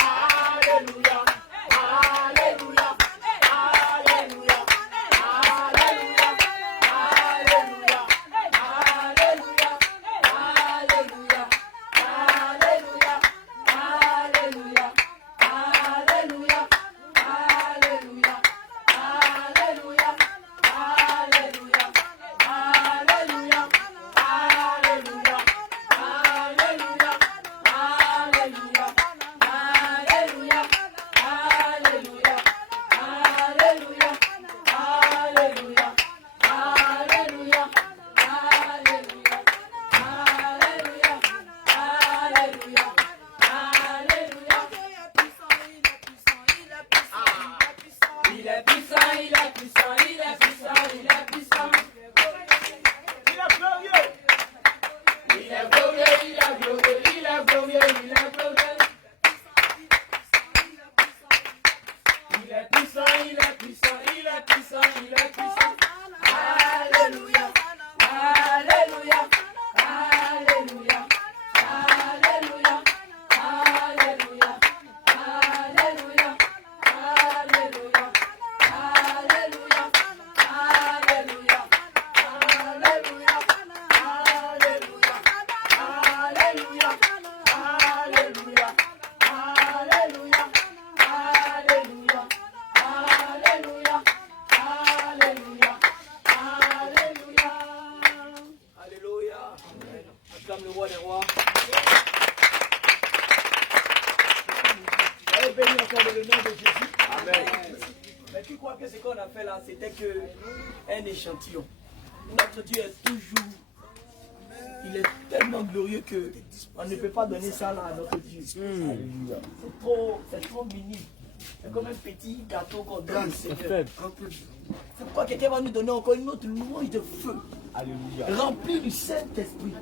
Alléluia, Alléluia. C'était qu'un échantillon. Notre Dieu est toujours, il est tellement glorieux que on ne peut pas donner ça là à notre Dieu. C'est trop minime. C'est comme un petit gâteau qu'on donne au Seigneur. C'est pourquoi quelqu'un va nous donner encore une autre louange de feu. Alléluia. Rempli du Saint-Esprit.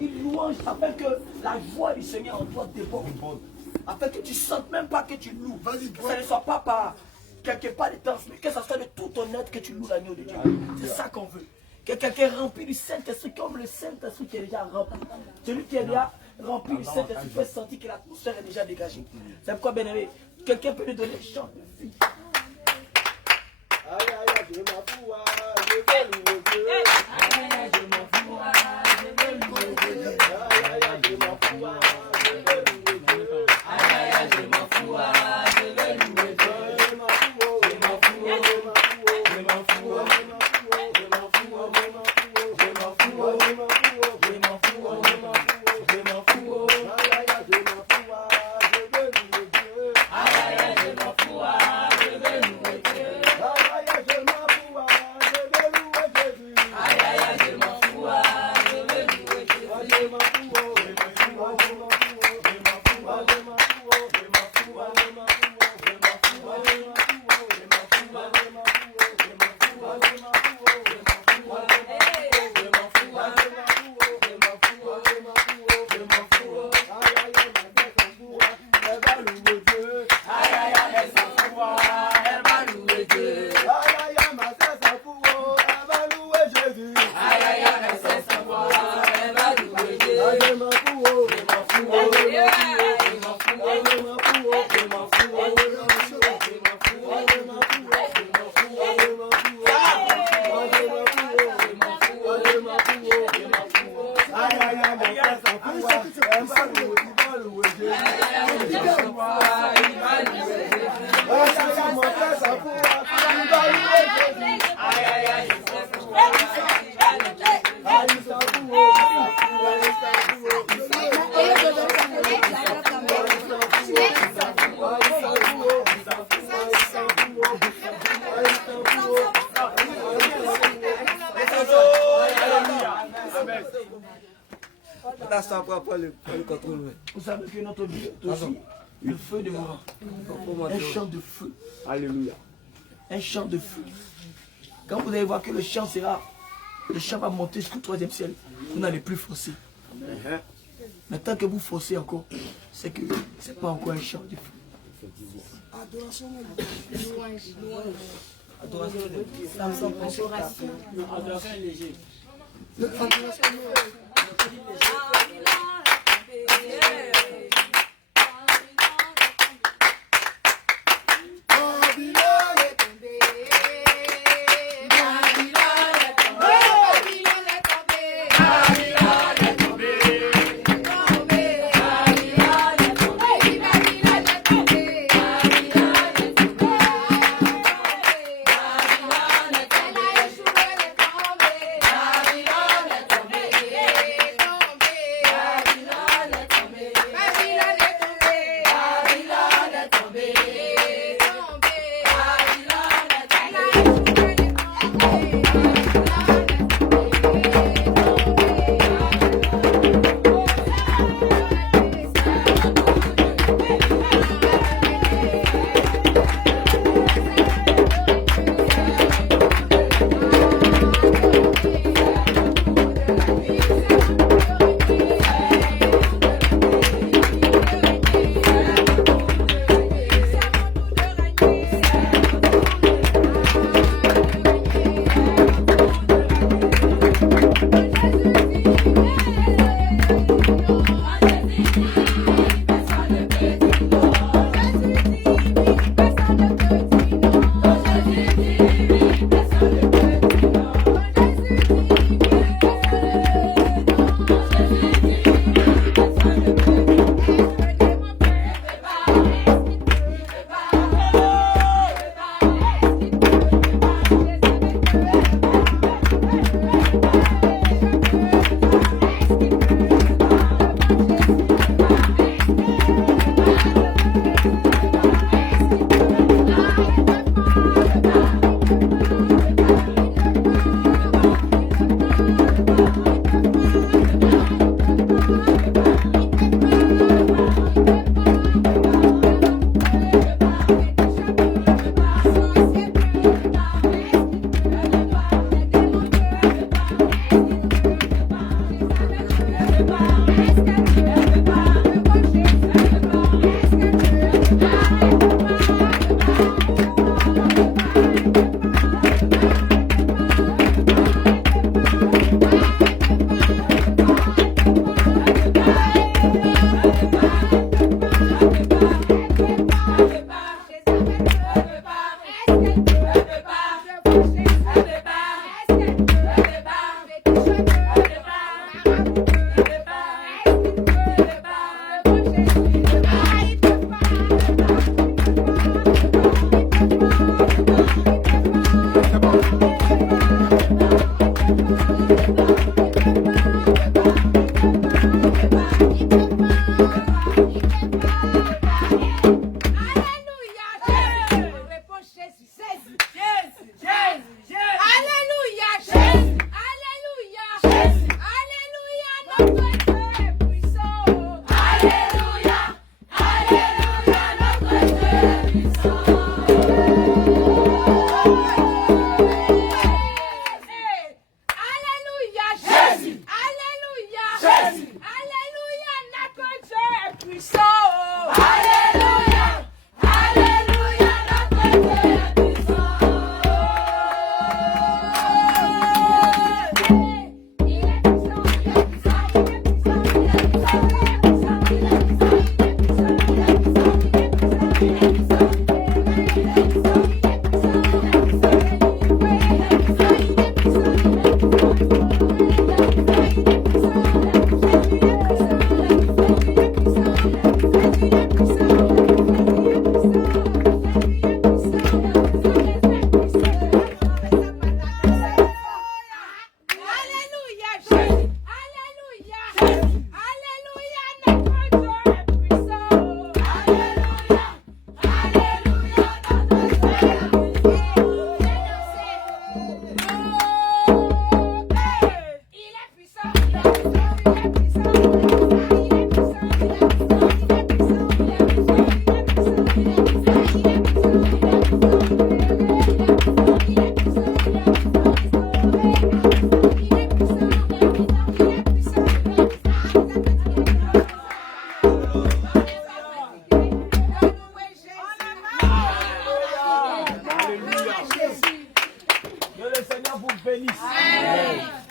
Une louange afin que la voix du Seigneur en toi déborde. Afin que tu ne sentes même pas que tu loues. Que ça ne soit pas par quelque part de danse, mais que ça soit de tout ton être que tu loues l'agneau de Dieu. C'est ça qu'on veut. Que quelqu'un rempli du Saint-Esprit comme le Saint-Esprit qui est déjà rempli. Celui qui est déjà rempli du Saint-Esprit peut sentir que l'atmosphère est déjà dégagée. C'est pourquoi, bien aimé, quelqu'un peut lui donner un chant de vie. Aïe, aïe, je m'en fous, je vais louer Dieu. Aïe, aïe, je m'en fous, je vais louer Dieu. Aïe, aïe, je m'en fous, je vais louer Dieu. Aïe, aïe, je m'en fous, je vais louer Dieu. Vous savez que notre Dieu est aussi le feu de moi. Un chant de feu. Alléluia. Un chant de feu. Quand vous allez voir que le chant va monter jusqu'au 3e ciel, vous n'allez plus forcer. Mais tant que vous forcez encore, c'est que ce n'est pas encore un chant de feu. Adoration. Adoration est léger. Yeah.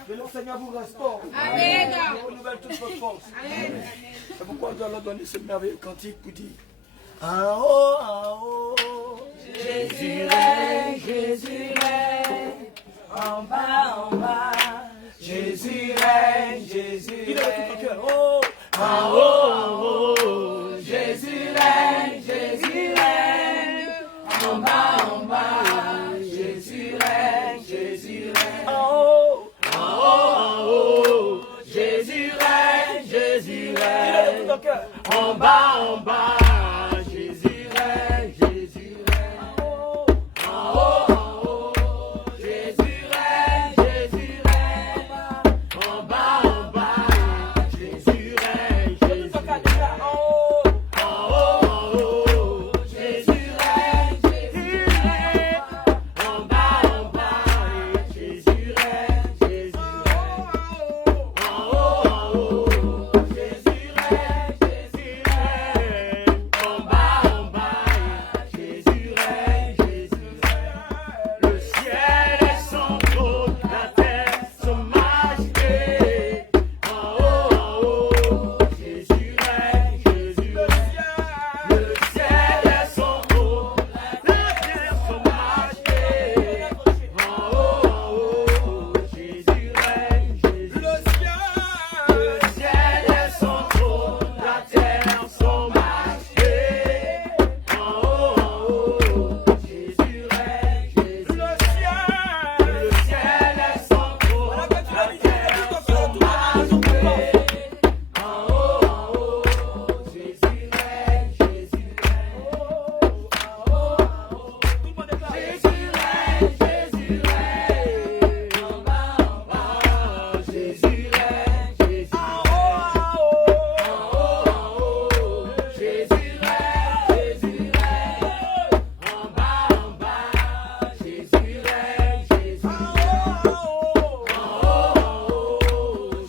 Que le Seigneur vous restaure. Renouvelle toute votre force. C'est pourquoi nous allons donner ce merveilleux cantique pour dire en haut, Jésus règne, Jésus règne. En bas, Jésus règne, Jésus règne. En haut, Jésus règne, Jésus règne. En bas, Jésus règne, Jésus règne. En haut, Jésus règne, Jésus règne. En bas, Jésus règne, Jésus règne. En haut, Jésus règne, Jésus règne. En bas, Jésus règne, Jésus règne. En haut, Jésus règne, Jésus règne. En bas, Jésus règne, Jésus règne. En haut, Jésus règne, Jésus règne. En bas, Jésus règne, Jésus règne. Le ciel est son trône, la terre son majesté. En haut, Jésus règne, Jésus règne. Le ciel est son trône, la terre son majesté. En haut, Jésus règne, Jésus règne. Le ciel est son trône, la terre son majesté. En haut, Jésus règne, Jésus règne. Le ciel est son trône, la terre son majesté. En haut, Jésus règne, Jésus règne. Jésus règne, Jésus règne. En bas, Jésus règne, Jésus règne. En haut, Jésus règne, Jésus règne. En bas, Jésus règne, Jésus règne. En haut,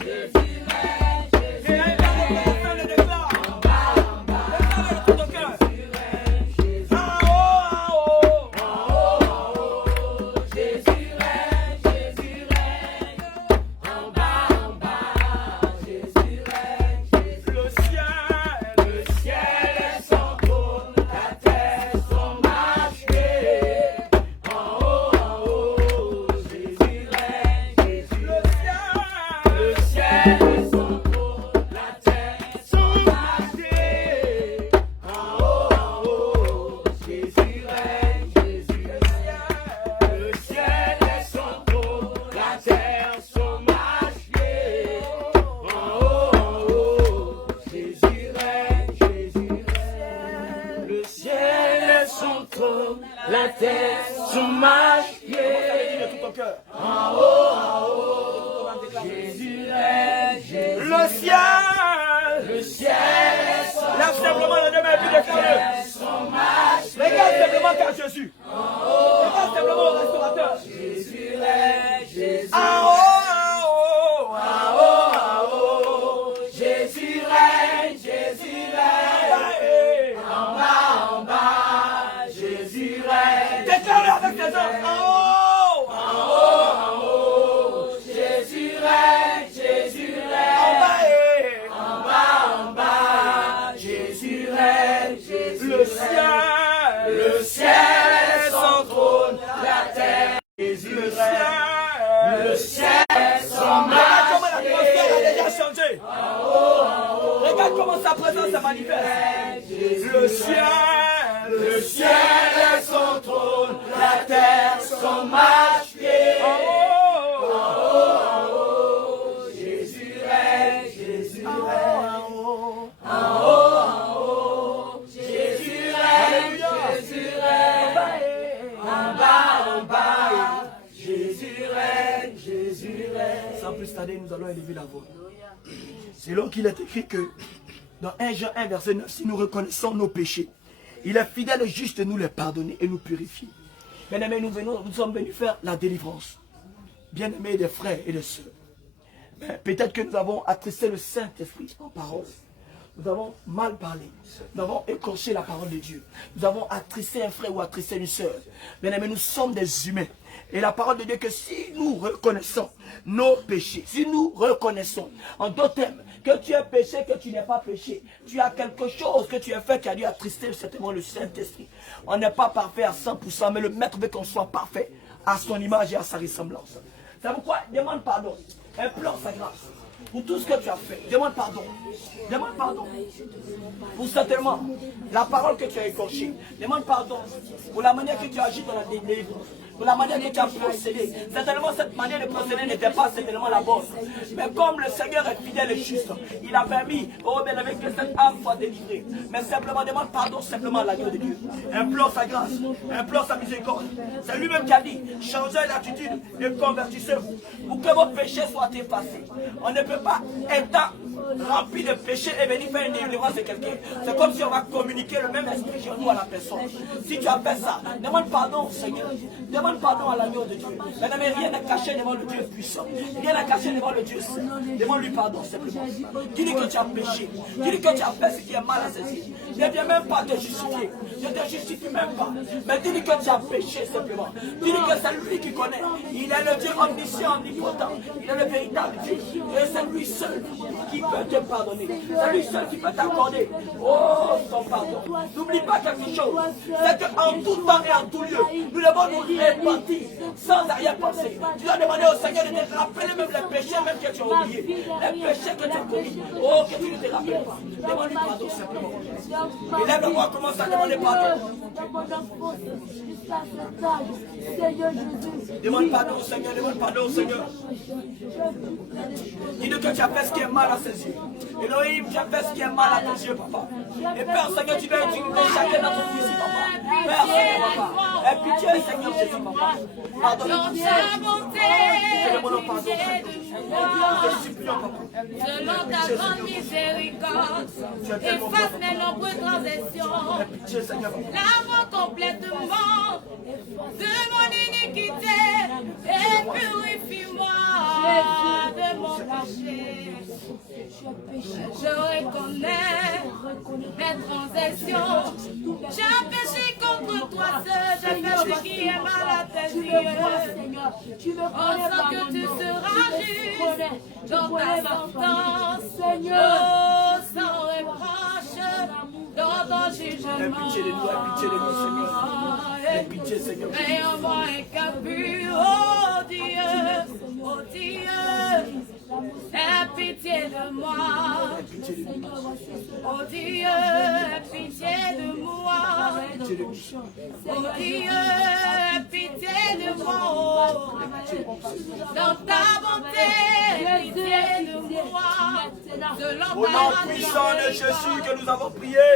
Jésus règne, Jésus règne. En bas, Jésus règne, Jésus règne. En haut, Jésus règne, Jésus règne. En bas, Le ciel, lève simplement les deux mains et puis déclare-le. Regarde simplement qu'à Jésus. Regarde simplement au restaurateur. Jésus règne, Jésus règne. En haut, en haut, en haut. Jésus règne, Jésus règne. En bas, Jésus règne. Déclare-le avec tes hommes. En haut, en haut, en haut. Jésus règne, Jésus règne. En bas, Jésus règne, Jésus règne. Le ciel est son trône, la terre, Jésus règne. Le ciel est son majesté. Regarde comment l'atmosphère a déjà changé. Regarde comment sa présence se manifeste. Le ciel est son trône, la terre son majesté. Jésus règne, Jésus règne. En haut, Jésus règne, Jésus règne. En bas, Jésus règne, Jésus règne. Sans plus tarder, nous allons élever la voix. C'est là qu'il est écrit que dans 1 Jean 1, verset 9, si nous reconnaissons nos péchés, il est fidèle et juste de nous les pardonner et nous purifier. Bien-aimés, nous sommes venus faire la délivrance. Bien-aimés des frères et des sœurs. Peut-être que nous avons attristé le Saint-Esprit en parole. Nous avons mal parlé. Nous avons écorché la parole de Dieu. Nous avons attristé un frère ou attristé une sœur. Bien-aimés, nous sommes des humains. Et la parole de Dieu que si nous reconnaissons nos péchés, si nous reconnaissons, en d'autres termes, que tu as péché, que tu n'es pas péché, tu as quelque chose que tu as fait qui a dû attrister certainement le Saint-Esprit. On n'est pas parfait à 100%, mais le Maître veut qu'on soit parfait à son image et à sa ressemblance. C'est pourquoi demande pardon, implore sa grâce. Pour tout ce que tu as fait, demande pardon. Demande pardon. Pour certainement la parole que tu as écorchée. Demande pardon pour la manière que tu as agi dans la délivrance. Pour la manière que tu as procédé. Certainement cette manière de procéder n'était pas certainement la bonne. Mais comme le Seigneur est fidèle et juste, il a permis, oh bien aimé, que cette âme soit délivrée. Mais simplement demande pardon simplement à l'agneau de Dieu. Implore sa grâce, implore sa miséricorde. C'est lui-même qui a dit, changez l'attitude et convertissez-vous pour que vos péchés soient effacés. On ne peut pas être rempli de péchés et venir faire une délivrance de quelqu'un. C'est comme si on va communiquer le même esprit chez nous à la personne. Si tu as fait ça, demande pardon au Seigneur. Demande pardon à l'agneau de Dieu. Mesdames, rien n'est caché devant le Dieu puissant. Rien n'est caché devant le Dieu saint. Demande-lui pardon simplement. Dis-lui que tu as péché. Dis-lui que tu as fait ce qui est mal à ses yeux. Ne viens même pas te justifier. Ne te justifie même pas. Mais dis-lui que tu as péché simplement. Dis-lui que c'est lui qui connaît. Il est le Dieu omniscient, omnipotent. Il est le véritable Dieu. Et c'est lui seul qui peut te pardonner. C'est lui seul qui peut t'accorder. Oh, ton pardon. N'oublie pas quelque chose. C'est qu'en tout temps et en tout lieu, nous devons nous repentir sans arrière-pensée. Tu dois demander au Seigneur de te rappeler même les péchés même que tu as oubliés. Les péchés que tu as commis. Oh, que tu ne te rappelles pas. Demande-lui pardon simplement. Et lève le voix, commence à demander pardon. Demande pardon au Seigneur, demande pardon au Seigneur. Dis-lui que tu as fait ce qui est mal à ses yeux. Elohim, tu as fait ce qui est mal à tes yeux, papa. Et Père Seigneur, tu dois utiliser chacun d'entre nous ici, papa. Père Seigneur, papa. Aie pitié, Seigneur Jésus, papa. Pardonne-nous. Je demande pardon, selon ta grande miséricorde, efface mes nombreuses transgressions, lave-moi complètement de mon iniquité et purifie-moi de mon péché. Je reconnais mes transgressions. J'ai péché contre toi seul. J'ai fait ce qui est mal à tes yeux. On sent que tu seras juste dans ta sentence. Oh, sans reproche dans ton jugement. Aie pitié de nous, Seigneur. Aie pitié, Seigneur. Mais en moi est qu'un oh Dieu, oh Dieu. Aie pitié de moi, oh Dieu, aie pitié de moi, oh Dieu, aie pitié de moi, dans ta bonté, aie pitié de moi, au nom puissant de Jésus que nous avons prié.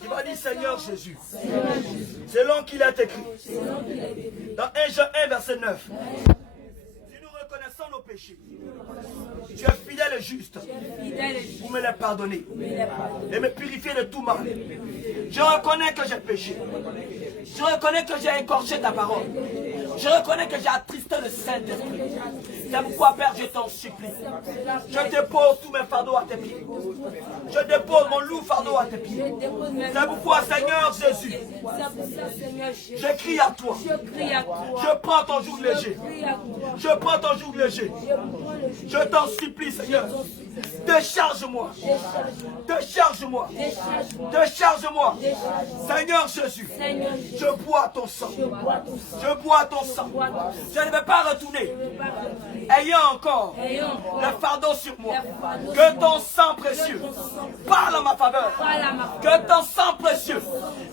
Tu vas dire Seigneur Jésus, selon qu'il est écrit, dans 1 Jean 1, verset 9. Connaissant nos péchés. Tu es fidèle et juste. juste fidèle et juste pour me les pardonner pour me les pardonner. et me purifier de tout mal. Je reconnais que j'ai péché. Je reconnais que j'ai écorché ta parole. Je reconnais que j'ai attristé le Saint-Esprit. C'est pourquoi, Père, je t'en supplie. Je dépose tous mes fardeaux à tes pieds. Je dépose mon lourd fardeau à tes pieds. C'est pourquoi, Seigneur Jésus, C'est pour ça, Seigneur Jésus, je crie à toi. je crie à toi. Je prends ton joug léger. Je crie à toi. Je prends ton joug léger. Je prends le joug. Je t'en supplie, Seigneur. Décharge-moi. Décharge-moi. Décharge-moi. Décharge-moi. Seigneur Jésus, Seigneur Jésus, je bois ton sang. je bois ton sang. Je bois ton sang. Je ne vais pas retourner. Je ne veux pas retourner. Ayant encore Ayons encore le fardeau sur moi. le fardeau Que sur ton moi. sang précieux parle en ma faveur. Parle à ma Que ton sang précieux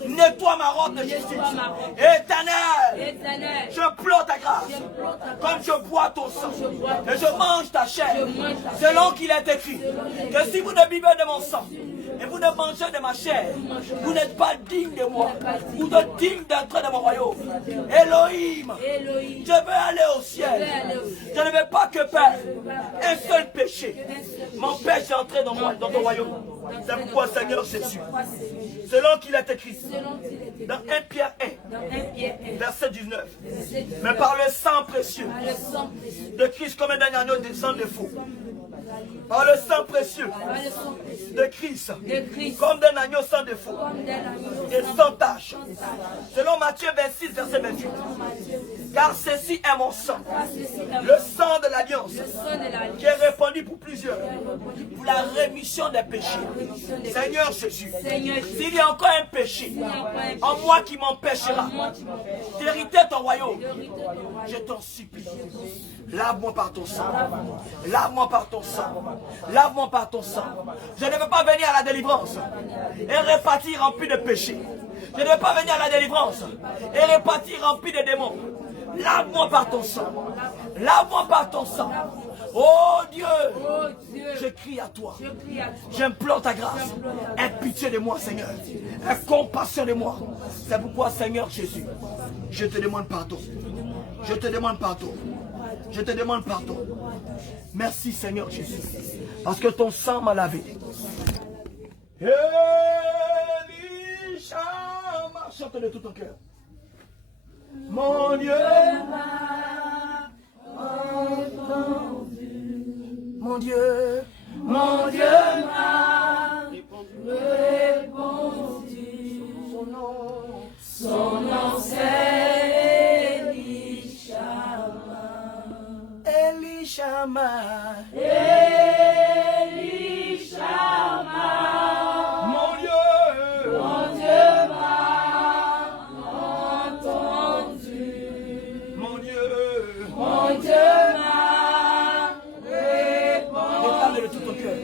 nettoie ma robe de justice. Nettoie ma robe. Éternel, Éternel, je pleure ta grâce. j'implore ta grâce. Comme je bois ton sang Je bois ton et je mange ta chair, Je mange ta chair. selon qu'il est écrit que si vous ne buvez de mon sang et vous ne mangez de ma chair, vous n'êtes pas digne de moi ou de digne d'entrer dans mon royaume. Elohim, Elohim, je veux aller au ciel. Je ne veux pas que, Père, un seul péché m'empêche d'entrer dans ton royaume. C'est pourquoi, Seigneur Jésus, selon qu'il est écrit selon qu'il est écrit dans 1 Pierre 1, dans 1 Pierre 1, verset 19, verset 19, mais par le sang précieux par le sang précieux, de Christ comme un agneau sans défaut. Par le sang précieux par le sang précieux de Christ de Christ, comme d'un agneau sans défaut comme d'un agneau et sans tache. Selon Matthieu 26, verset 28. Car ceci est mon sang, le sang de l'alliance, qui est répandu pour plusieurs, pour la rémission des péchés. Seigneur Jésus, s'il y a encore un péché en moi qui m'empêchera d'hériter ton royaume, je t'en supplie, lave-moi par ton sang, lave-moi par ton sang, lave-moi par ton sang. Je ne veux pas venir à la délivrance et repartir rempli de péchés. Je ne veux pas venir à la délivrance et repartir rempli de démons. Lave-moi par ton sang. Lave-moi par ton sang. Oh Dieu, Oh Dieu, je crie à toi. je prie à toi. J'implore ta grâce. Aie pitié de moi, Seigneur. Aie compassion de moi. C'est pourquoi, Seigneur Jésus, je te demande pardon. Je te demande pardon. Je te demande pardon. Merci, Seigneur Jésus. Parce que ton sang m'a lavé. Chante de tout ton cœur. Mon Dieu m'a entendu. Mon Dieu, Mon Dieu m'a répondu. Son nom c'est Elishama. Elishama. Elishama. Mon Dieu, Mon Dieu m'a entendu. mon Dieu. Mon Dieu m'a répondu. Déclare de tout ton cœur.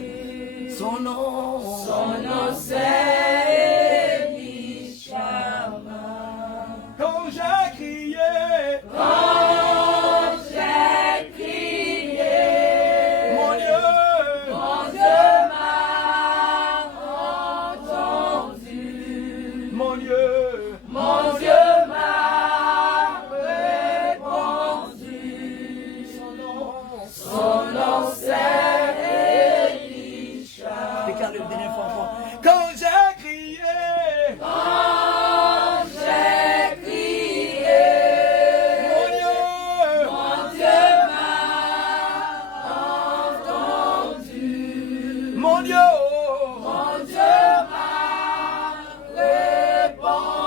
Son nom. Son nom c'est Elishama. Quand j'ai crié, Quand j'ai crié, mon Dieu, mon Dieu m'a entendu. mon Dieu. Mon Dieu m'a répondu. Son nom c'est Elishama. Déclare-le une dernière fois encore. Quand j'ai crié, Quand j'ai crié, mon Dieu, mon Dieu m'a entendu. mon Dieu, Mon Dieu m'a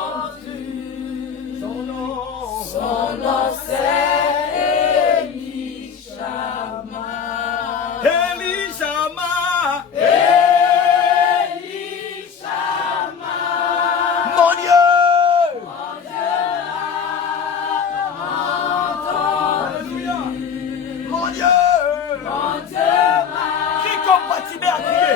répondu. son nom. Son nom c'est Elishama. Elishama, Elishama. mon Dieu. Mon Dieu m'a entendu. Mon Dieu. Mon Dieu m'a Crie comme Batimée a crié.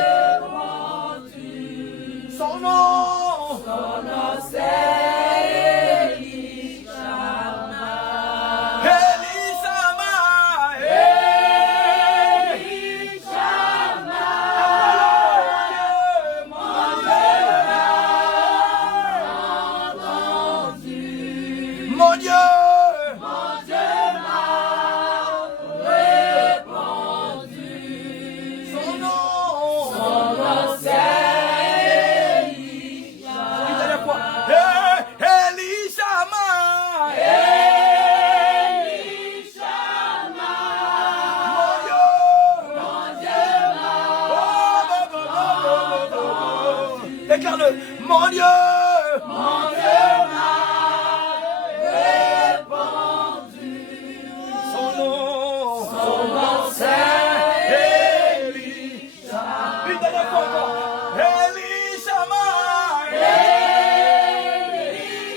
Regarde, mon Dieu m'a répandu. Son nom c'est Elie-Shama. Une dernière fois encore. Elie-Shama. Elie-Shama.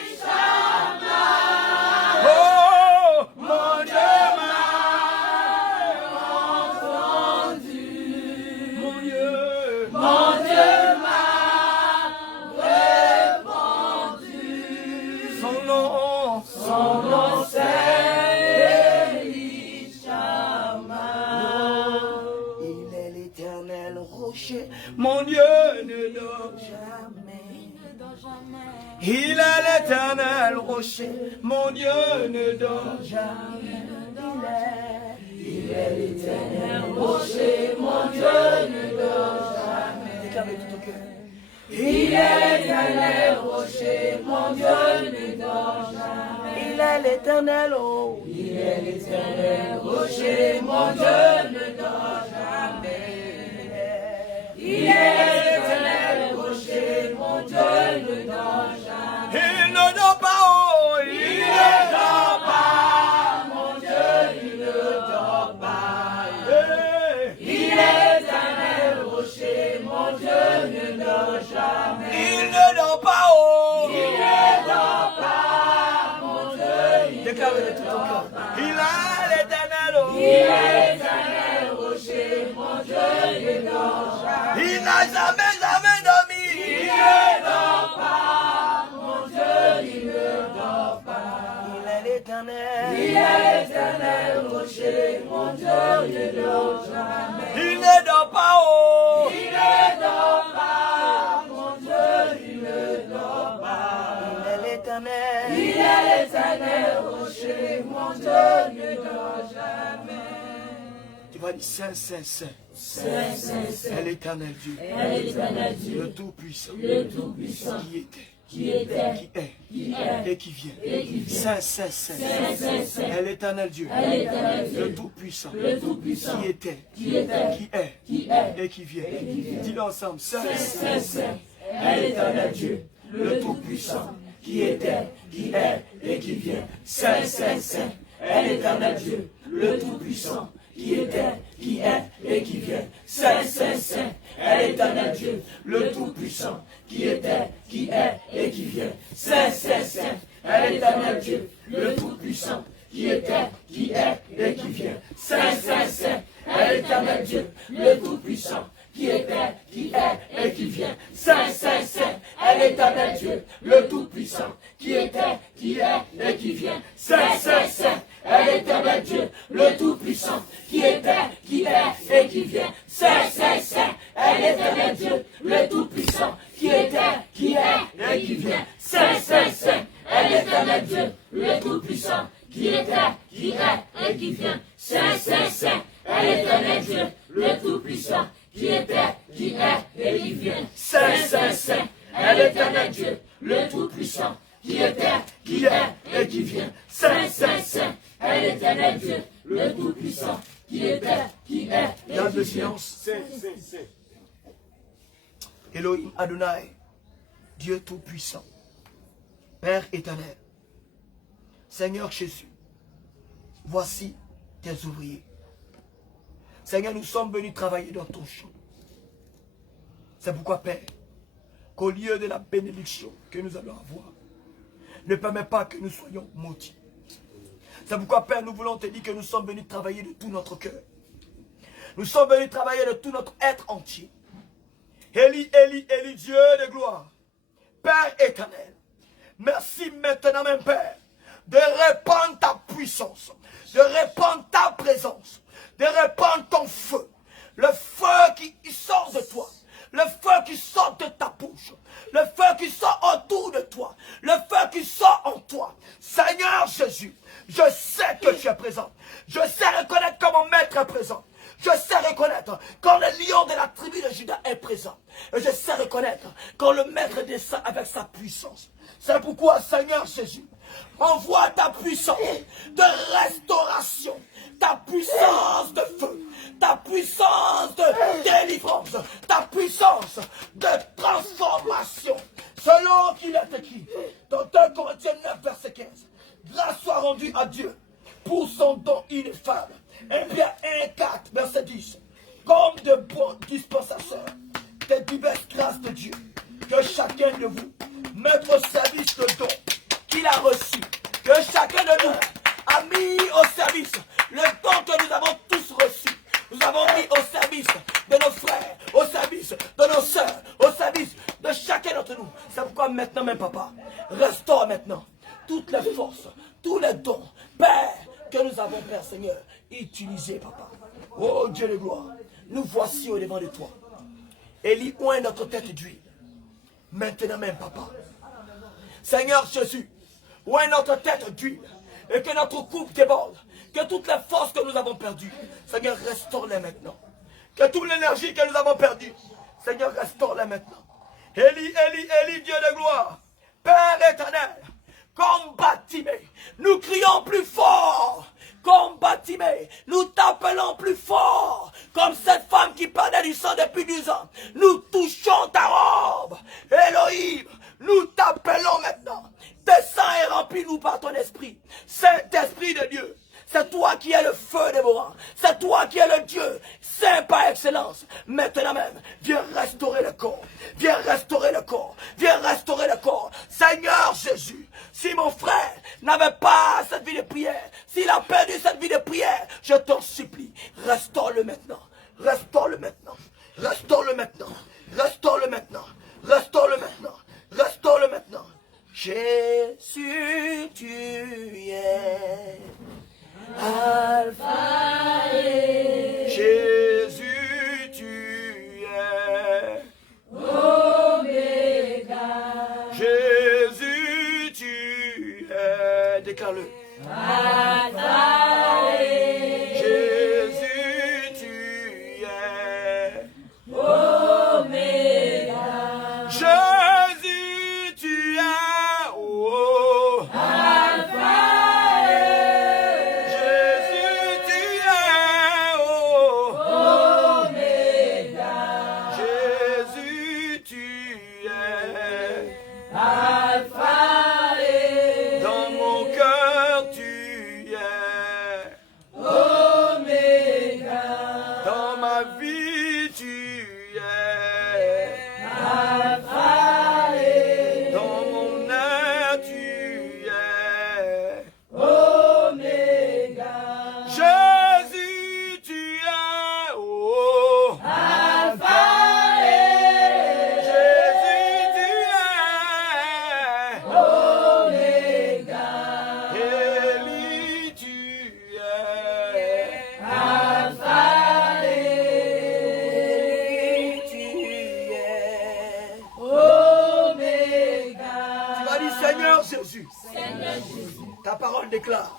Oh, mon Dieu m'a entendu. Mon Dieu Mon Dieu m'a répandu. Son nom c'est Elie-Shama. Il est l'éternel rocher. Mon Dieu ne dort jamais. Il est l'éternel rocher. Mon Dieu ne dort jamais. Il est l'éternel rocher. Mon Dieu ne dort jamais. Déclare avec tout ton cœur. Il est l'éternel rocher, mon Dieu ne dort jamais. Il est l'éternel, oh. Il est l'éternel rocher, mon Dieu ne dort jamais. Il est l'éternel rocher, mon Dieu ne dort jamais. Il ne dort pas, oh. Il ne dort pas, mon Dieu, il ne dort pas. Il est l'éternel rocher, mon Dieu ne dort jamais. Il ne dort pas, oh. Il ne dort pas, mon Dieu, il ne Déclare avec tout ton cœur. Il est l'éternel, oh. Il est l'éternel rocher, mon Dieu ne dort jamais. Il n'a jamais dormi. Il ne dort pas, mon Dieu, il ne dort pas. Il est l'éternel. Il est l'éternel rocher, mon Dieu ne dort jamais. Il ne dort pas, oh. Il ne dort pas, mon Dieu, il ne dort pas. Il est l'éternel. Il est l'éternel rocher, mon Dieu ne dort jamais. Tu vas dire Saint, Saint, Saint. Saint, Saint, Saint. Est l'éternel Dieu. Est l'éternel Dieu. Le Tout-Puissant. Le Tout-Puissant. Qui était. Qui était. Qui est. Qui est. Et qui vient. Et qui vient. Saint, Saint, Saint. Saint, Saint, Saint. Est l'éternel Dieu. Est l'éternel Dieu. Le Tout-Puissant. Le Tout-Puissant. Qui était. Qui était. Qui est. Qui est. Et qui vient. Dis-le ensemble. Saint, Saint, Saint. Est l'éternel Dieu. Le Tout-Puissant. Qui était. Qui est. Et qui vient. Saint, Saint, Saint. Est l'éternel Dieu. Le Tout-Puissant. Qui était. Qui est. Et qui vient. Saint, Saint, Saint. Est l'éternel Dieu. Le Tout-Puissant. Qui était. Qui est. Et qui vient. Saint, Saint, Saint. Est l'éternel Dieu. Le Tout-Puissant. Qui était. Qui est. Et qui vient. Saint, Saint, Saint. Est l'éternel Dieu. Le Tout-Puissant. Qui était, qui est et qui vient. Saint, Saint, Saint, est l'éternel Dieu, le Tout-Puissant, qui était, qui est et qui vient. Saint, Saint, Saint, est l'éternel Dieu, le Tout-Puissant, qui était, qui est et qui vient. Saint, Saint, Saint, est l'éternel Dieu, le Tout-Puissant, qui était, qui est et qui vient. Saint, Saint, Saint, est l'éternel Dieu, le Tout-Puissant, qui était, qui est et qui vient. Saint, Saint, Saint, est l'éternel Dieu, le Tout-Puissant, qui était, qui est et qui vient. Saint, Saint, Saint, est l'éternel Dieu, le Tout-Puissant, qui était, qui est et qui vient. Saint, Saint, Saint, est l'éternel Dieu, le Tout-Puissant, qui était, qui est et Garde qui le vient. silence. Elohim Adonai, Dieu Tout-Puissant, Père éternel, Seigneur Jésus, voici tes ouvriers. Seigneur, nous sommes venus travailler dans ton champ. C'est pourquoi, Père, qu'au lieu de la bénédiction que nous allons avoir, ne permets pas que nous soyons maudits. C'est pourquoi, Père, nous voulons te dire que nous sommes venus travailler de tout notre cœur. Nous sommes venus travailler de tout notre être entier. Élie, Élie, Élie, Dieu de gloire, Père éternel, merci maintenant, même Père, de répandre ta puissance, de répandre ta présence, de répandre ton feu, le feu qui sort de toi, le feu qui sort de ta bouche, le feu qui sort autour de toi, le feu qui sort en toi. Seigneur Jésus, je sais que tu es présent, je sais reconnaître que mon maître est présent, je sais reconnaître quand le lion de la tribu de Juda est présent, et je sais reconnaître quand le maître descend avec sa puissance. C'est pourquoi, Seigneur Jésus, envoie ta puissance de restauration, ta puissance de feu, ta puissance de délivrance. délivrance, ta puissance de transformation. Selon qu'il est écrit dans 2 Corinthiens 9, verset 15. Grâce soit rendue à Dieu pour son don ineffable. 1 Pierre 1, 4, verset 10. Comme de bons dispensateurs des diverses grâces de Dieu, que chacun de vous mette au service le don qu'il a reçu, que chacun de nous a mis au service le don que nous avons tous reçu. Nous avons mis au service de nos frères, au service de nos sœurs, au service de chacun d'entre nous. C'est pourquoi maintenant, même papa, restaure maintenant toutes les forces, tous les dons, Père, que nous avons, Père Seigneur, utilisés, papa. Oh Dieu de gloire, nous voici au devant de toi. Élie, oint notre tête d'huile. Maintenant même, papa. Seigneur Jésus, oint notre tête d'huile. Et que notre coupe déborde. Que toutes les forces que nous avons perdues, Seigneur, restaure-les maintenant. Que toute l'énergie que nous avons perdue, Seigneur, restaure-les maintenant. Élie, Élie, Élie, Dieu de gloire, Père éternel, comme Batimée, nous crions plus fort. Comme Batimée, nous t'appelons plus fort. Comme cette femme qui perdait du sang depuis 10 ans. Nous touchons ta robe. Elohim, nous t'appelons maintenant. Descends et remplis-nous par ton esprit. Saint-Esprit de Dieu. C'est toi qui es le feu dévorant. C'est toi qui es le Dieu saint par excellence. Maintenant même, viens restaurer le corps. Viens restaurer le corps. Viens restaurer le corps. Seigneur Jésus, si mon frère n'avait pas cette vie de prière, s'il a perdu cette vie de prière, je t'en supplie, restaure-le maintenant. Restaure-le maintenant. Restaure-le maintenant. Restaure-le maintenant. Restaure-le maintenant. Restaure-le maintenant. Jésus, tu es Alpha et Jésus, tu es Oméga. Jésus, tu es. Déclare-le. Alpha et Jésus, tu es Oméga. Jésus, tu es oh. Ta parole déclare.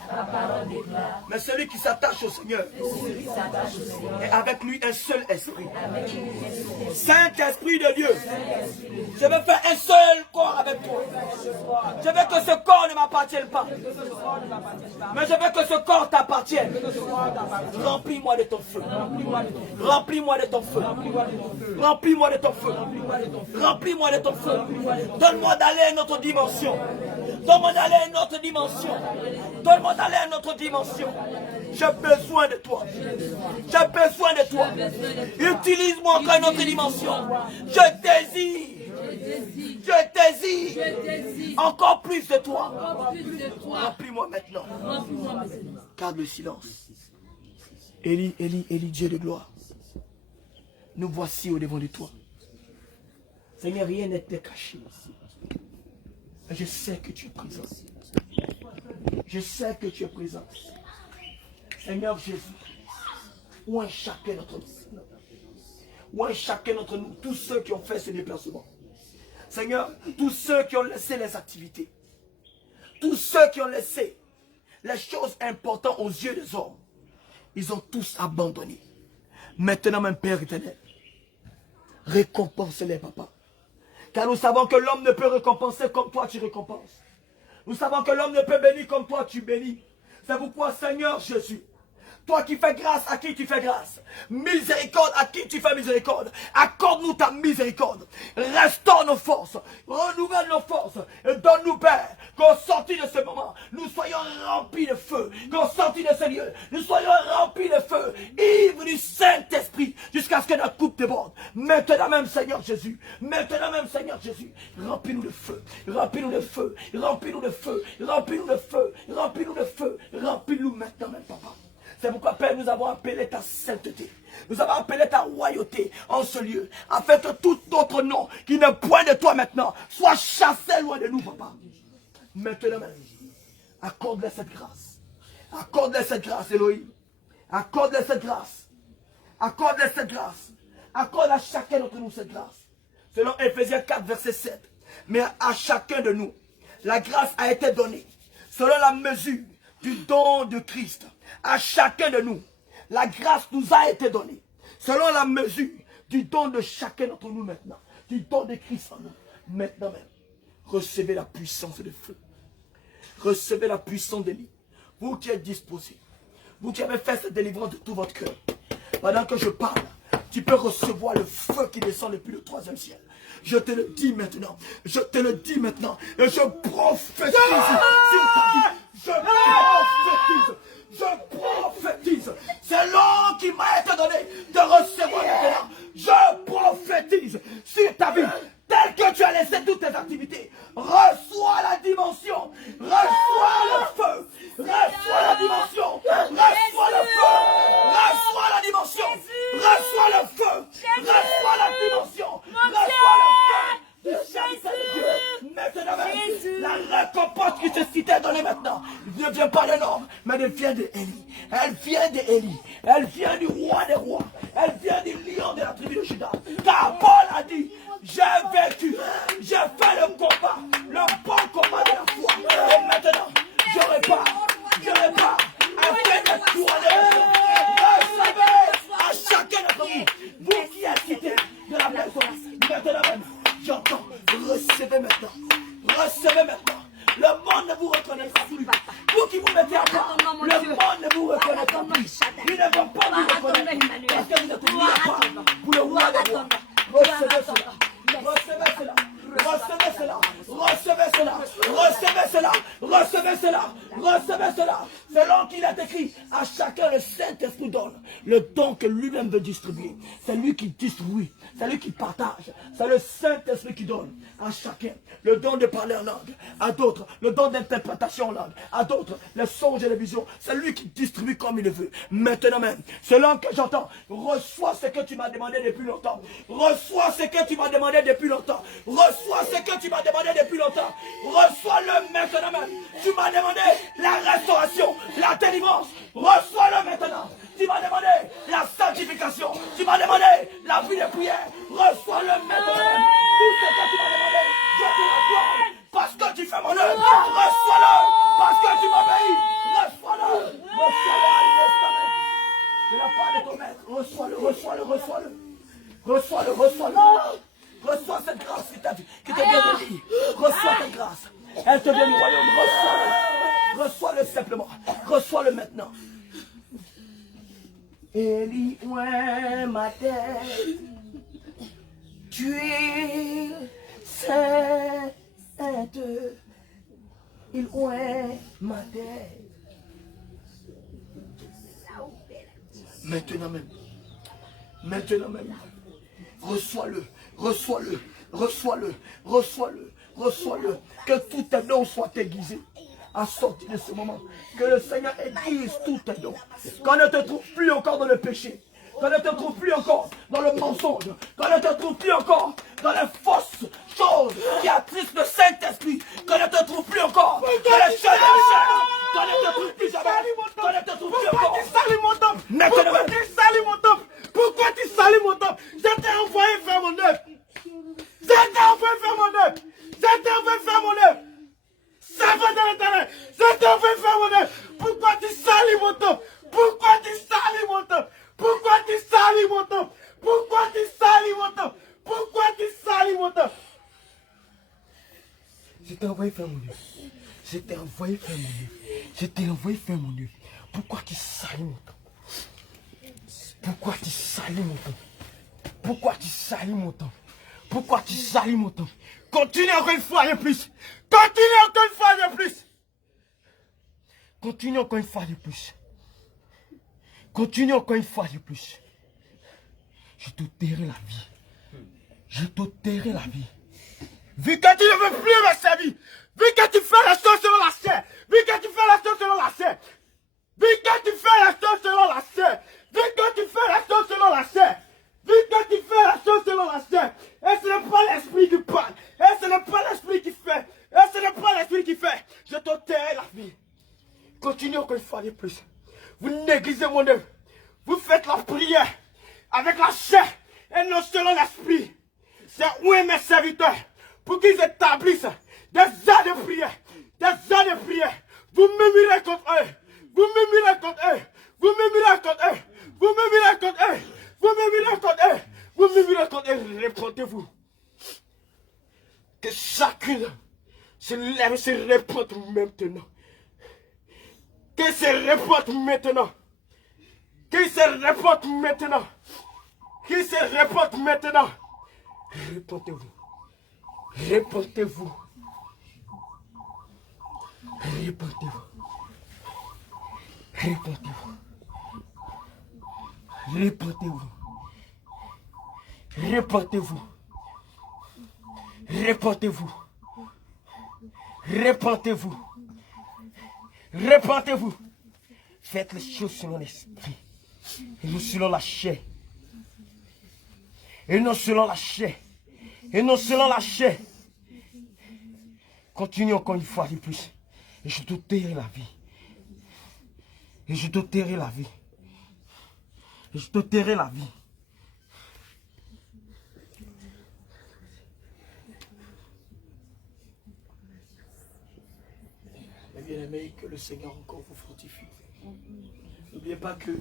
Mais celui qui s'attache au Seigneur est avec lui un seul esprit. Saint-Esprit de Dieu, je veux faire un seul corps avec toi. Je veux que ce corps ne m'appartienne pas. Mais je veux que ce corps t'appartienne. Remplis-moi de ton feu. Remplis-moi de ton feu. Remplis-moi de ton feu. Remplis-moi de ton feu. Donne-moi d'aller à une autre dimension. Donne-moi d'aller à une autre dimension. Donne-moi d'aller à une autre dimension. J'ai besoin de toi. J'ai besoin de toi. Utilise-moi encore une autre dimension. Je désire. Je désire. Encore plus de toi. Remplis-moi maintenant. Garde le silence. Élie, Élie, Élie, Dieu de gloire. Nous voici au devant de toi. Seigneur, rien n'était caché ici. Je sais que tu es présent. Je sais que tu es présent. Seigneur Jésus, oint chacun d'entre nous. Oint chacun d'entre nous, tous ceux qui ont fait ce déplacement. Seigneur, tous ceux qui ont laissé les activités. Tous ceux qui ont laissé les choses importantes aux yeux des hommes. Ils ont tous abandonné. Maintenant, mon Père éternel, récompense-les, papa. Car nous savons que l'homme ne peut récompenser comme toi tu récompenses. Nous savons que l'homme ne peut bénir comme toi tu bénis. C'est pourquoi, Seigneur Jésus, Toi qui fais grâce, à qui tu fais grâce. Miséricorde, à qui tu fais miséricorde. Accorde-nous ta miséricorde. Restaure nos forces. Renouvelle nos forces. Et donne-nous, Père, qu'au sortir de ce moment, nous soyons remplis de feu. Qu'au sortir de ce lieu, nous soyons remplis de feu. Ivre du Saint-Esprit, jusqu'à ce que notre coupe déborde. Maintenant même, Seigneur Jésus. Maintenant même, Seigneur Jésus. Remplis-nous de feu. Remplis-nous de feu. Remplis-nous de feu. Remplis-nous de feu. Remplis-nous de feu. Remplis-nous maintenant même, Papa. C'est pourquoi, Père, nous avons appelé ta sainteté. Nous avons appelé ta royauté en ce lieu. Afin que tout autre nom qui ne point de toi maintenant soit chassé loin de nous, Papa. Maintenant même, accorde-leur cette grâce. Accorde-leur cette grâce, Elohim. Accorde-leur cette grâce. Accorde-leur cette grâce. Accorde à chacun d'entre nous cette grâce. Selon Ephésiens 4, verset 7. Mais à chacun de nous, la grâce a été donnée. Selon la mesure du don de Christ. À chacun de nous, la grâce nous a été donnée. Selon la mesure du don de chacun d'entre nous maintenant. Du don de Christ en nous. Maintenant même, recevez la puissance de feu. Recevez la puissance d'Élie. Vous qui êtes disposés. Vous qui avez fait cette délivrance de tout votre cœur. Pendant que je parle, tu peux recevoir le feu qui descend depuis le 3e ciel. Je te le dis maintenant. Je te le dis maintenant. Et je prophétise sur ta vie. Je prophétise. Je prophétise. C'est l'ordre qui m'a été donné de recevoir maintenant. Je prophétise sur ta vie. Tel que tu as laissé toutes tes activités. Reçois la dimension. Reçois le feu. Reçois la dimension. Reçois le feu. Reçois la dimension. Reçois le feu. Reçois la dimension. Reçois le feu. Jésus. Maintenant même, la récompense qui te citait donnée maintenant ne vient pas de l'homme, mais elle vient d'Élie. Elle vient d'Élie. Elle vient du roi des rois. Elle vient du lion de la tribu de Juda. Car Paul a dit, j'ai vécu, j'ai fait le combat, le bon combat de la foi. Et maintenant, je repars, afin de tourner. Recevez à chacun d'entre vous, vous qui êtes quittés de la maison, maintenant même, j'entends, recevez maintenant. Recevez maintenant. Le monde ne vous reconnaîtra plus. Vous qui vous mettez à part, le monde ne vous reconnaîtra plus. Ils ne vont pas vous reconnaître parce que vous êtes mis à part pour le roi des rois. Recevez cela. Recevez cela. Recevez cela. Recevez cela. Recevez cela. Recevez cela. Recevez cela. Selon qu'il est écrit, à chacun le Saint-Esprit donne le don que lui-même veut distribuer. C'est lui qui distribue. C'est lui qui partage. C'est le Saint-Esprit qui donne à chacun le don de parler en langue. À d'autres, le don d'interprétation en langue. À d'autres, les songes et les visions. C'est lui qui distribue comme il le veut. Maintenant même, selon que j'entends, reçois ce que tu m'as demandé depuis longtemps. Reçois ce que tu m'as demandé depuis longtemps. Reçois ce que tu m'as demandé depuis longtemps. Reçois-le maintenant même. Tu m'as demandé la restauration, la délivrance. Reçois-le maintenant. Tu m'as demandé la sanctification. Tu m'as demandé la vie de prière. Reçois-le maintenant. Tout ce que tu m'as demandé, je te l'accorde. Parce que tu fais mon œuvre. Reçois-le. Parce que tu m'obéis. Reçois-le. Reçois-le. De la part de ton maître. Reçois-le. Reçois-le. Reçois-le. Reçois-le. Reçois-le. Reçois cette grâce qui te vient de lui. Reçois cette grâce. Elle te vient du royaume. Reçois-le. Reçois-le simplement. Reçois-le maintenant. Élie, oint ma tête. Tu es sainte. Il oint ma tête. Maintenant même. Maintenant même. Reçois-le. Reçois-le. Reçois-le. Reçois-le. Reçois-le. Que tous tes dons soient aiguisés. À sortir de ce moment, que le Seigneur aiguise tous tes dons. Qu'on ne te trouve plus encore dans le péché. Qu'on ne te trouve plus encore dans le mensonge. Qu'on ne te trouve plus encore dans les fausses choses qui attristent le Saint-Esprit. Qu'on ne te trouve plus encore dans les choses de la chair. Qu'on ne te trouve plus jamais. Qu'on ne te trouve plus encore. Pourquoi tu salis mon temple? Pourquoi tu salis mon temple? Pourquoi tu salis mon temple? Je t'ai envoyé faire mon œuvre. Je t'ai envoyé faire mon œuvre. Je t'ai envoyé faire mon œuvre. Ça va dans l'intérieur. Je t'ai envoyé faire mon œuvre. Pourquoi tu salis mon temple? Pourquoi tu salis mon temple? Pourquoi tu salis mon temple? Pourquoi tu salis mon temple? Pourquoi tu salis mon temple? Je t'ai envoyé faire mon œuvre. Je t'ai envoyé faire mon œuvre. Je t'ai envoyé faire mon œuvre. Pourquoi tu salis mon temple? Pourquoi tu salis mon temps? Pourquoi tu salis mon temps? Pourquoi tu salis mon temps? Continue encore une fois de plus. Continue encore une fois de plus. Continue encore une fois de plus. Continue encore une fois de plus. Je t'ôterai la vie. Je t'ôterai la vie. Vu que tu ne veux plus me servir. Vu que tu fais la chose selon la chair. Vu que tu fais la chose selon la chair. Vu que tu fais la chose selon la chair. Vu que tu fais la chose selon la chair. Vu que tu fais la chose selon la chair. Et ce n'est pas l'esprit qui parle. Et ce n'est pas l'esprit qui fait. Et ce n'est pas l'esprit qui fait. Je t'ôterai la vie. Continue encore une fois de plus. Vous négligez mon œuvre. Vous faites la prière avec la chair et non selon l'esprit. C'est où est mes serviteurs pour qu'ils établissent des heures de prière. Des heures de prière. Vous murmurez contre eux. Vous murmurez contre eux. Vous murmurez contre eux. Vous murmurez contre eux. Vous murmurez contre eux. Vous murmurez contre eux. Répondez-vous. Que chacune se lève et se répande maintenant. Qu'il se répande maintenant. Qu'il se répande maintenant. Qu'il se répande maintenant. Répondez-vous. Répondez-vous. Répondez-vous. Répondez-vous. Répondez-vous. Répondez-vous. Répondez-vous. Répondez-vous. Répondez-vous. Faites les choses selon l'esprit. Et non selon la chair. Et non selon la chair. Et non selon la chair. Continue encore une fois de plus. Et je t'ôterai la vie. Et je t'ôterai la vie. Et je t'ôterai la vie. Mais bien aimé, que le Seigneur encore vous fortifie. N'oubliez pas que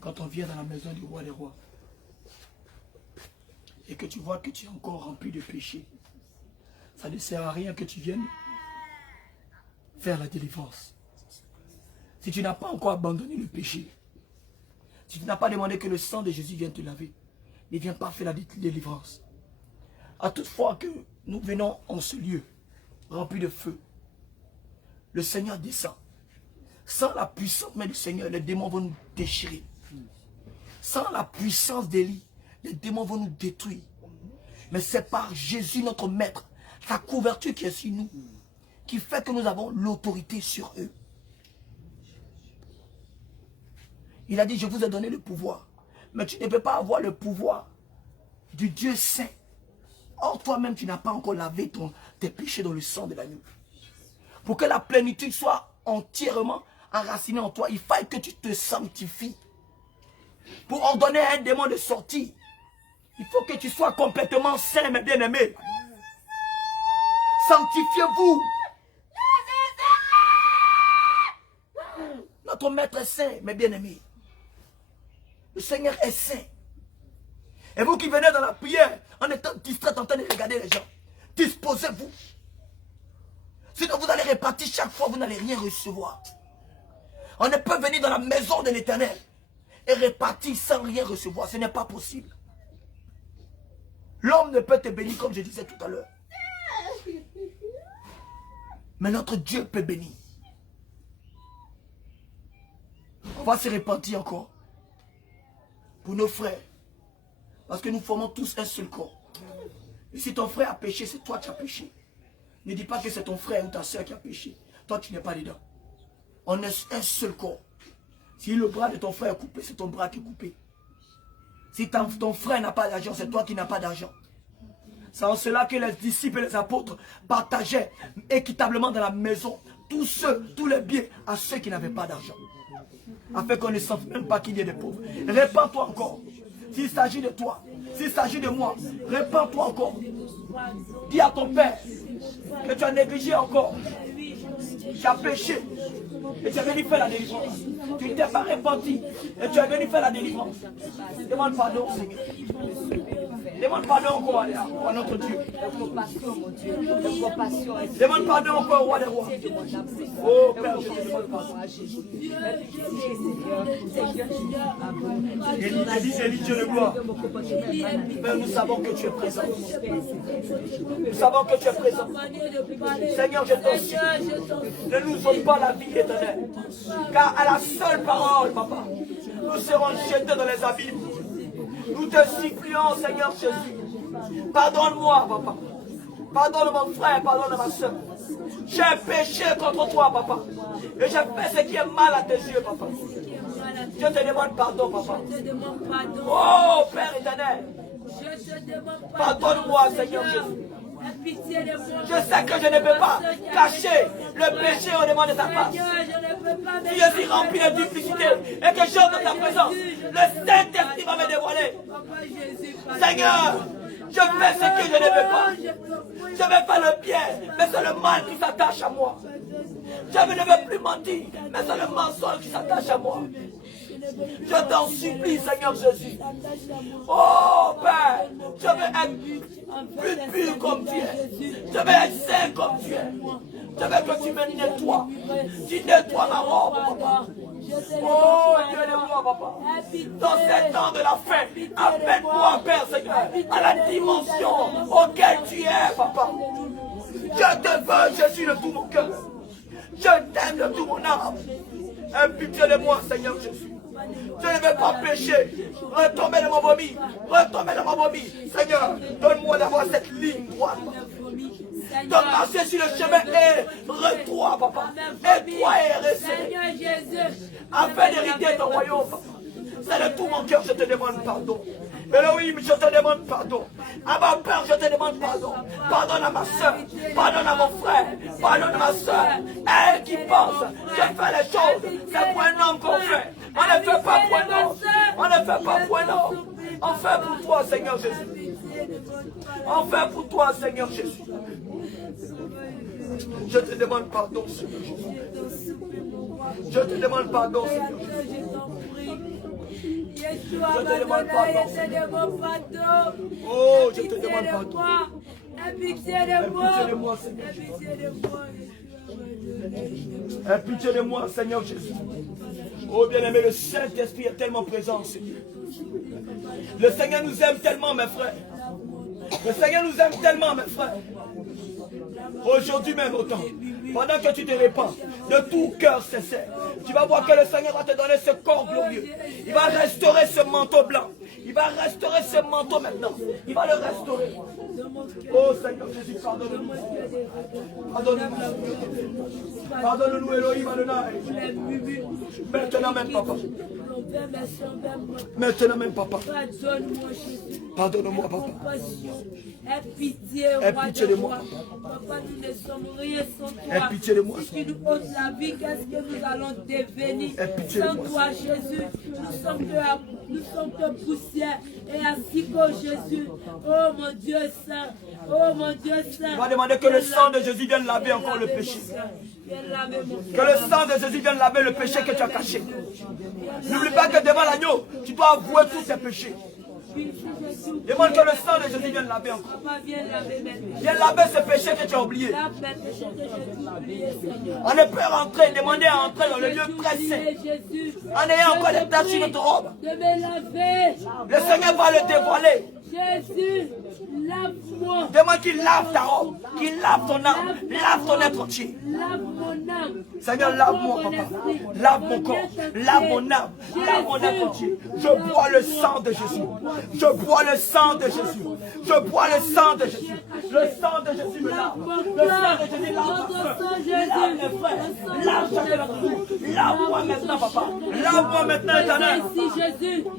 quand on vient dans la maison du roi des rois et que tu vois que tu es encore rempli de péché, ça ne sert à rien que tu viennes faire la délivrance. Si tu n'as pas encore abandonné le péché, si tu n'as pas demandé que le sang de Jésus vienne te laver, ne viens pas faire la délivrance. À toute fois que nous venons en ce lieu rempli de feu, le Seigneur descend. Sans la puissante main du Seigneur, les démons vont nous déchirer. Sans la puissance d'Élie, les démons vont nous détruire. Mais c'est par Jésus notre Maître, sa couverture qui est sur nous, qui fait que nous avons l'autorité sur eux. Il a dit, je vous ai donné le pouvoir. Mais tu ne peux pas avoir le pouvoir du Dieu saint. Or, toi-même, tu n'as pas encore lavé tes péchés dans le sang de l'agneau. Pour que la plénitude soit entièrement enracinée en toi, il faut que tu te sanctifies. Pour ordonner à un démon de sortir, il faut que tu sois complètement saint, mes bien-aimés. Sanctifiez-vous. Notre maître est saint, mes bien-aimés. Le Seigneur est saint. Et vous qui venez dans la prière en étant distrait, en train de regarder les gens, disposez-vous. Sinon vous allez répartir chaque fois, vous n'allez rien recevoir. On ne peut venir dans la maison de l'Éternel et répartir sans rien recevoir. Ce n'est pas possible. L'homme ne peut te bénir comme je disais tout à l'heure. Mais notre Dieu peut bénir. On va se répartir encore pour nos frères. Parce que nous formons tous un seul corps. Et si ton frère a péché, c'est toi qui as péché. Ne dis pas que c'est ton frère ou ta soeur qui a péché. Toi, tu n'es pas dedans. On est un seul corps. Si le bras de ton frère est coupé, c'est ton bras qui est coupé. Si ton frère n'a pas d'argent, c'est toi qui n'as pas d'argent. C'est en cela que les disciples et les apôtres partageaient équitablement dans la maison tous les biens à ceux qui n'avaient pas d'argent. Afin qu'on ne sente même pas qu'il y ait des pauvres. Répands-toi encore. S'il s'agit de toi, s'il s'agit de moi, répands-toi encore. Dis à ton père que tu as négligé encore. Tu as péché et tu es venu faire la délivrance. Tu ne t'es pas repenti et tu es venu faire la délivrance. Demande pardon au Seigneur. Demande pardon encore à notre Dieu. Demande pardon encore au roi des rois. Oh Père, je te demande pardon. Élie, Dieu de gloire. Mais nous savons que tu es présent. Nous savons que tu es présent. Seigneur, je t'en supplie. Ne nous ôte pas la vie éternelle. Car à la seule parole, papa, nous serons jetés dans les abîmes. Nous te supplions, Seigneur Jésus. Pardonne-moi, papa. Pardonne mon frère, pardonne ma soeur. J'ai péché contre toi, papa. Et j'ai fait ce qui est mal à tes yeux, papa. Je te demande pardon, papa. Oh, Père éternel. Pardonne-moi, Seigneur Jésus. Je sais que je ne peux pas cacher le péché au devant de ta face. Si je suis rempli de duplicité et que j'entre dans ta présence, le Saint-Esprit va me dévoiler. Seigneur, je fais ce que je ne veux pas. Je vais faire le bien, mais c'est le mal qui s'attache à moi. Je ne veux plus mentir, mais c'est le mensonge qui s'attache à moi. Je t'en supplie, Seigneur Jésus. Oh Père, je veux être plus pur comme tu es. Je veux être saint comme tu es. Je veux que tu me nettoies. Tu nettoies ma robe, papa. Oh Dieu de moi, papa. Dans ces temps de la fin, appelle-moi, Père Seigneur, à la dimension auquel tu es, papa. Je te veux, Jésus, de tout mon cœur. Je t'aime de tout mon âme. Aie pitié de moi, Seigneur Jésus. Je ne vais pas pécher. Retomber dans mon vomi. Retomber dans mon vomi. Seigneur, donne-moi d'avoir cette ligne droite. De marcher sur le chemin et retrouve, papa. Et toi et resserré. Afin d'hériter ton royaume, papa. C'est de tout mon cœur, je te demande pardon. Elohim, je te demande pardon. À ma père, je te demande pardon. Pardonne à ma soeur. Pardonne à mon frère. Pardonne à ma soeur. Elle qui pense. Je fais les choses. C'est pour un homme qu'on fait. On ne fait pas pour un homme. On ne fait pas pour un homme. On fait pour toi, Seigneur Jésus. On fait pour toi, Seigneur Jésus. Je te demande pardon, Seigneur Jésus. Je te demande pardon, Seigneur Jésus. Je te demande pardon. Oh, je te demande pardon. Aie pitié de moi, Seigneur Jésus. Aie pitié de moi, Seigneur Jésus. Oh bien-aimé, le Saint-Esprit est tellement présent, Seigneur. Le Seigneur nous aime tellement, mes frères. Le Seigneur nous aime tellement, mes frères. Aujourd'hui même autant, pendant que tu te répands de tout cœur sincère, tu vas voir que le Seigneur va te donner ce corps glorieux. Il va restaurer ce manteau blanc. Il va restaurer ce manteau maintenant. Il va le restaurer. Oh Seigneur Jésus, pardonne-nous. Pardonne-nous. Pardonne-nous, Elohim Adonai. Maintenant même, papa. Maintenant même, papa. Pardonne-moi, papa. Aie pitié de moi. Papa, nous ne sommes rien sans toi. Aie pitié de moi. Si tu nous ôtes la vie, qu'est-ce que nous allons devenir sans toi, Jésus? Nous sommes que poussière. Et ainsi que Jésus, oh mon Dieu Saint, oh mon Dieu Saint. On va demander que le sang de Jésus vienne laver encore le péché. Que le sang de Jésus vienne laver le péché que tu as caché. N'oublie pas que devant l'agneau, tu dois avouer tous tes péchés. Demande que le sang de Jésus vienne laver encore. Viens laver ce péché que tu as oublié. On ne peut rentrer, demander à entrer dans le lieu très saint. En ayant encore des taches sur notre robe. Le Seigneur va le dévoiler. Jésus, lave-moi. Demande qu'il lave ta robe, qu'il lave ton âme, lave ton être entier. Lave mon âme. Seigneur, lave-moi, papa. Lave mon corps, lave mon âme, lave mon être entier. Je bois le sang de Jésus. Je bois le sang de Jésus. Je bois le sang de Jésus. Le sang de Jésus me lave. Le sang de Jésus lave ma soeur. Lave mes frères. Lave chacun d'entre nous. Lave-moi maintenant, papa. Lave-moi maintenant, éternel.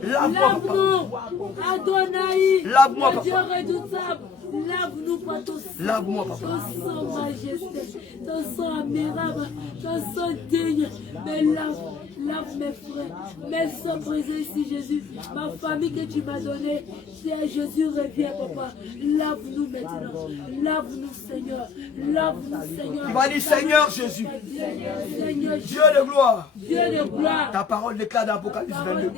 Lave-moi, papa. Adonai. Lave-moi, Dieu papa. redoutable. Lave-nous par ton sang. Lave-moi, papa. Ton sang majesté. Ton sang admirable. Ton sang digne. Mais lave. Lave mes frères, mes soeurs brisées ici, Jésus. Ma famille que tu m'as donnée. Jésus, reviens, papa. Lave-nous maintenant. Lave-nous, Seigneur. Lave-nous, Seigneur. Tu vas dire, Seigneur Jésus. Seigneur, Dieu de gloire. Dieu de gloire. Ta parole déclare dans Apocalypse 22.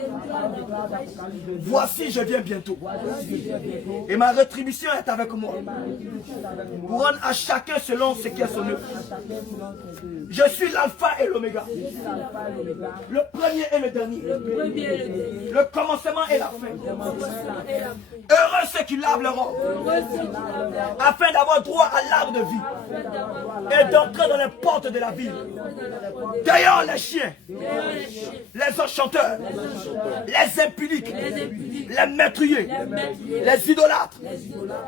Voici, je viens bientôt. Et ma rétribution est avec moi. Pour rendre à chacun selon ce qui est son œuvre. Je suis l'alpha et l'oméga. Le premier et le dernier. Le commencement et la fin. Heureux ceux qui lavent leur robe. Afin d'avoir droit à l'arbre de vie. Et d'entrer dans les portes de la ville. D'ailleurs les chiens. Les enchanteurs. Les impudiques. Les meurtriers. Les idolâtres.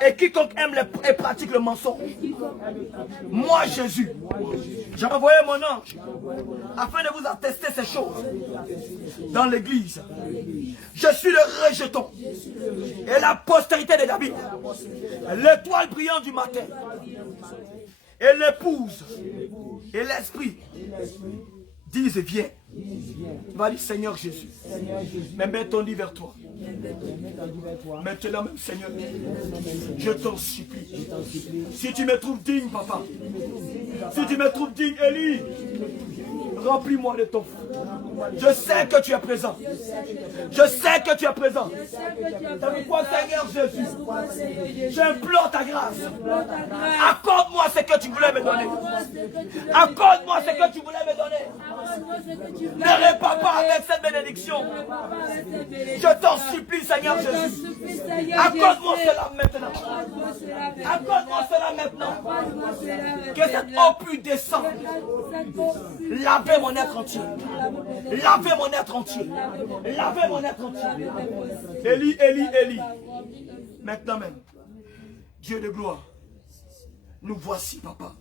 Et quiconque aime et pratique le mensonge. Moi Jésus. J'ai envoyé mon ange afin de vous attester ces choses dans l'église. Je suis le rejeton et la postérité de David, l'étoile brillante du matin et l'épouse et l'esprit disent viens. Va dire Seigneur Jésus, mais mets ton lit vers toi. Maintenant même Seigneur, je t'en supplie. Si tu me trouves digne, papa, si tu me trouves digne, Élie, remplis-moi de ton feu. Je sais que tu es présent. Je sais que tu es présent. C'est pourquoi Seigneur Jésus, j'implore ta grâce. Accorde-moi ce que tu voulais me donner. Accorde-moi ce que tu voulais me donner. Ne répands pas avec cette bénédiction. Je t'en supplie, Seigneur Jésus. Accorde-moi cela maintenant. Accorde-moi cela maintenant. Que cette eau puisse descendre. Lavez mon être entier. Lavez mon être entier. Lavez mon être entier. Élie, Élie, Élie. Maintenant même, Dieu de gloire, nous voici, papa.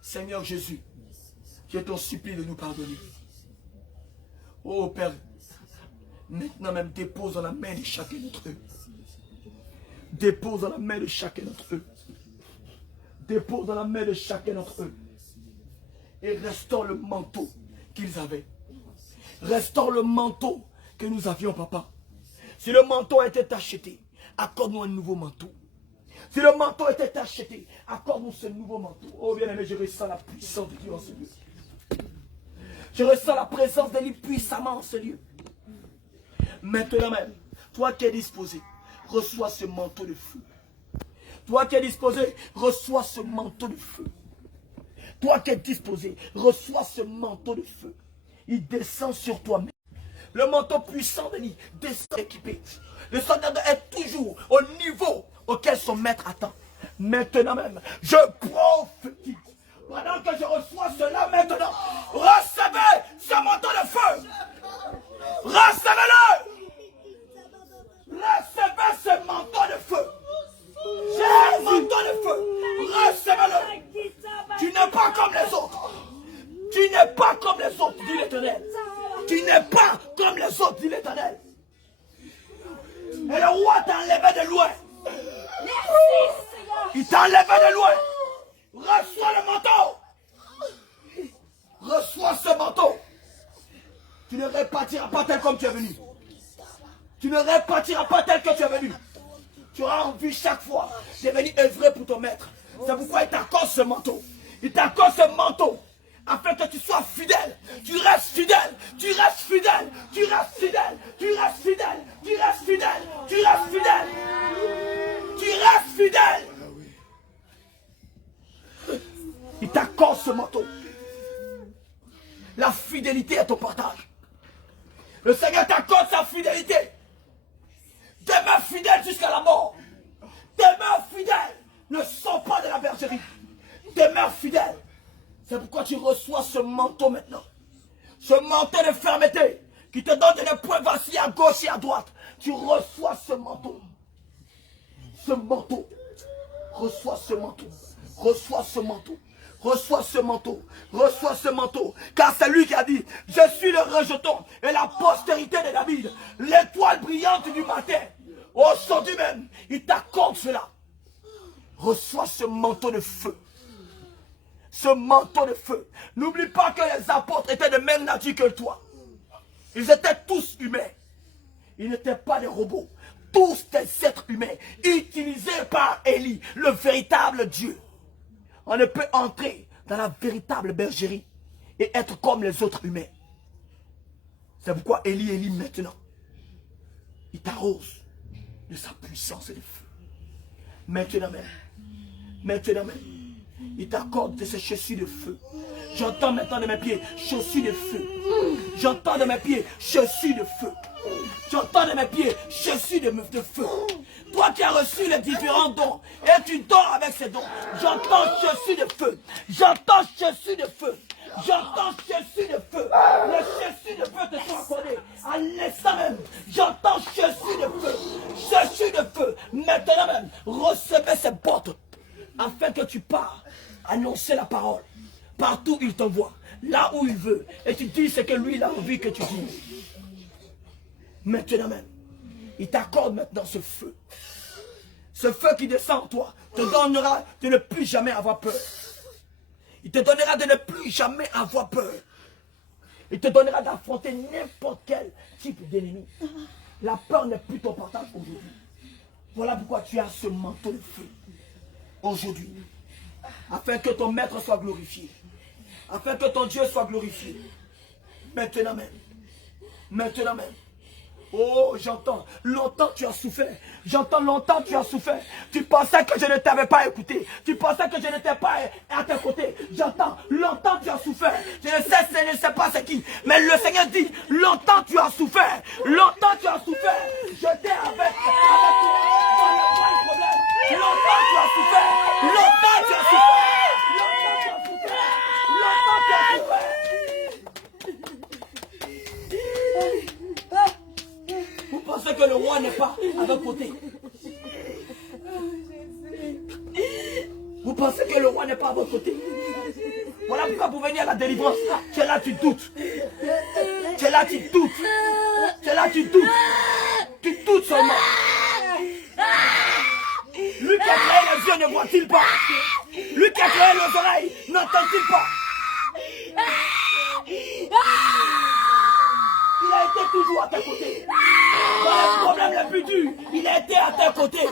Seigneur Jésus, je t'en supplie de nous pardonner. Oh Père, maintenant même dépose dans la main de chacun d'entre eux. Dépose dans la main de chacun d'entre eux. Dépose dans la main de chacun d'entre eux. Et restaure le manteau qu'ils avaient. Restaure le manteau que nous avions, papa. Si le manteau était acheté, accorde-nous un nouveau manteau. Si le manteau était acheté, accorde-nous ce nouveau manteau. Oh bien-aimé, je ressens la puissance de Dieu en ce lieu. Je ressens la présence de lui puissamment en ce lieu. Maintenant même, toi qui es disposé, reçois ce manteau de feu. Toi qui es disposé, reçois ce manteau de feu. Toi qui es disposé, reçois ce manteau de feu. Il descend sur toi-même. Le manteau puissant de lui descend équipé. Le soldat doit être toujours au niveau auquel son maître attend. Maintenant même, je prophétise. Pendant que je reçois cela maintenant, recevez ce manteau de feu. Recevez-le. Recevez ce manteau de feu. J'ai un manteau de feu. Recevez-le. Tu n'es pas comme les autres. Tu n'es pas comme les autres, dit l'Éternel. Tu n'es pas comme les autres, dit l'Éternel. Et le roi t'a enlevé de loin. Il t'a enlevé de loin. Reçois le manteau. Reçois ce manteau. Tu ne repartiras pas tel comme tu es venu. Tu ne repartiras pas tel que tu es venu. Tu auras envie chaque fois de venir œuvrer pour ton maître. C'est pourquoi il t'accorde ce manteau. Il t'accorde ce manteau. Afin que tu sois fidèle. Tu restes fidèle. Tu restes fidèle. Tu restes fidèle. Tu restes fidèle. Tu restes fidèle. Tu restes fidèle. Tu restes fidèle. Il t'accorde ce manteau. La fidélité est ton partage. Le Seigneur t'accorde sa fidélité. Demeure fidèle jusqu'à la mort. Demeure fidèle. Ne sors pas de la bergerie. Demeure fidèle. C'est pourquoi tu reçois ce manteau maintenant. Ce manteau de fermeté qui te donne des points vacillés à gauche et à droite. Tu reçois ce manteau. Ce manteau. Reçois ce manteau. Reçois ce manteau. Reçois ce manteau. Reçois ce manteau. Car c'est lui qui a dit, je suis le rejeton et la postérité de David. L'étoile brillante du matin. Aujourd'hui même, il t'accorde cela. Reçois ce manteau de feu. ce manteau de feu. N'oublie pas que les apôtres étaient de même nature que toi. Ils étaient tous humains. Ils n'étaient pas des robots. Tous des êtres humains utilisés par Élie, le véritable Dieu. On ne peut entrer dans la véritable bergerie et être comme les autres humains. C'est pourquoi Élie maintenant, il t'arrose de sa puissance et de feu. Maintenant même, il t'accorde de ses chaussures de feu. J'entends maintenant de mes pieds, chaussures de feu. J'entends de mes pieds, chaussures de feu. J'entends de mes pieds, chaussures de feu. Toi qui as reçu les différents dons, et tu dors avec ces dons. J'entends chaussures de feu. J'entends chaussures de feu. J'entends chaussures de feu. Les chaussures de feu te sont accordées. À l'instant même, j'entends chaussures de feu. Chaussures de feu. Maintenant même, recevez ces bottes. Afin que tu pars annoncer la parole. Partout il t'envoie. Là où il veut. Et tu dis ce que lui il a envie que tu dises. Maintenant même, il t'accorde maintenant ce feu. Ce feu qui descend en toi te donnera de ne plus jamais avoir peur. Il te donnera de ne plus jamais avoir peur. Il te donnera d'affronter n'importe quel type d'ennemi. La peur n'est plus ton portable aujourd'hui. Voilà pourquoi tu as ce manteau de feu aujourd'hui. Afin que ton maître soit glorifié. Afin que ton Dieu soit glorifié. Maintenant même. Maintenant même. Oh, j'entends. Longtemps tu as souffert. J'entends longtemps tu as souffert. Tu pensais que je ne t'avais pas écouté. Tu pensais que je n'étais pas à tes côtés. J'entends. Longtemps tu as souffert. Je ne sais pas c'est qui. Mais le Seigneur dit, longtemps tu as souffert. Longtemps tu as souffert. J'étais avec toi dans le point problème. Longtemps tu as souffert. Longtemps tu as souffert. Longtemps tu as souffert. Longtemps tu as souffert. Vous pensez que le roi n'est pas à votre côté. Vous pensez que le roi n'est pas à votre côté. Voilà pourquoi vous venez à la délivrance. Tu es là, tu doutes. Tu es là, tu doutes. Tu es là, tu doutes. Tu doutes seulement. Lui qui a créé les yeux ne voit-il pas? Lui qui a créé les oreilles n'entend-il pas? Il a été toujours à tes côtés. Dans les problèmes les plus durs, il a été à tes côtés.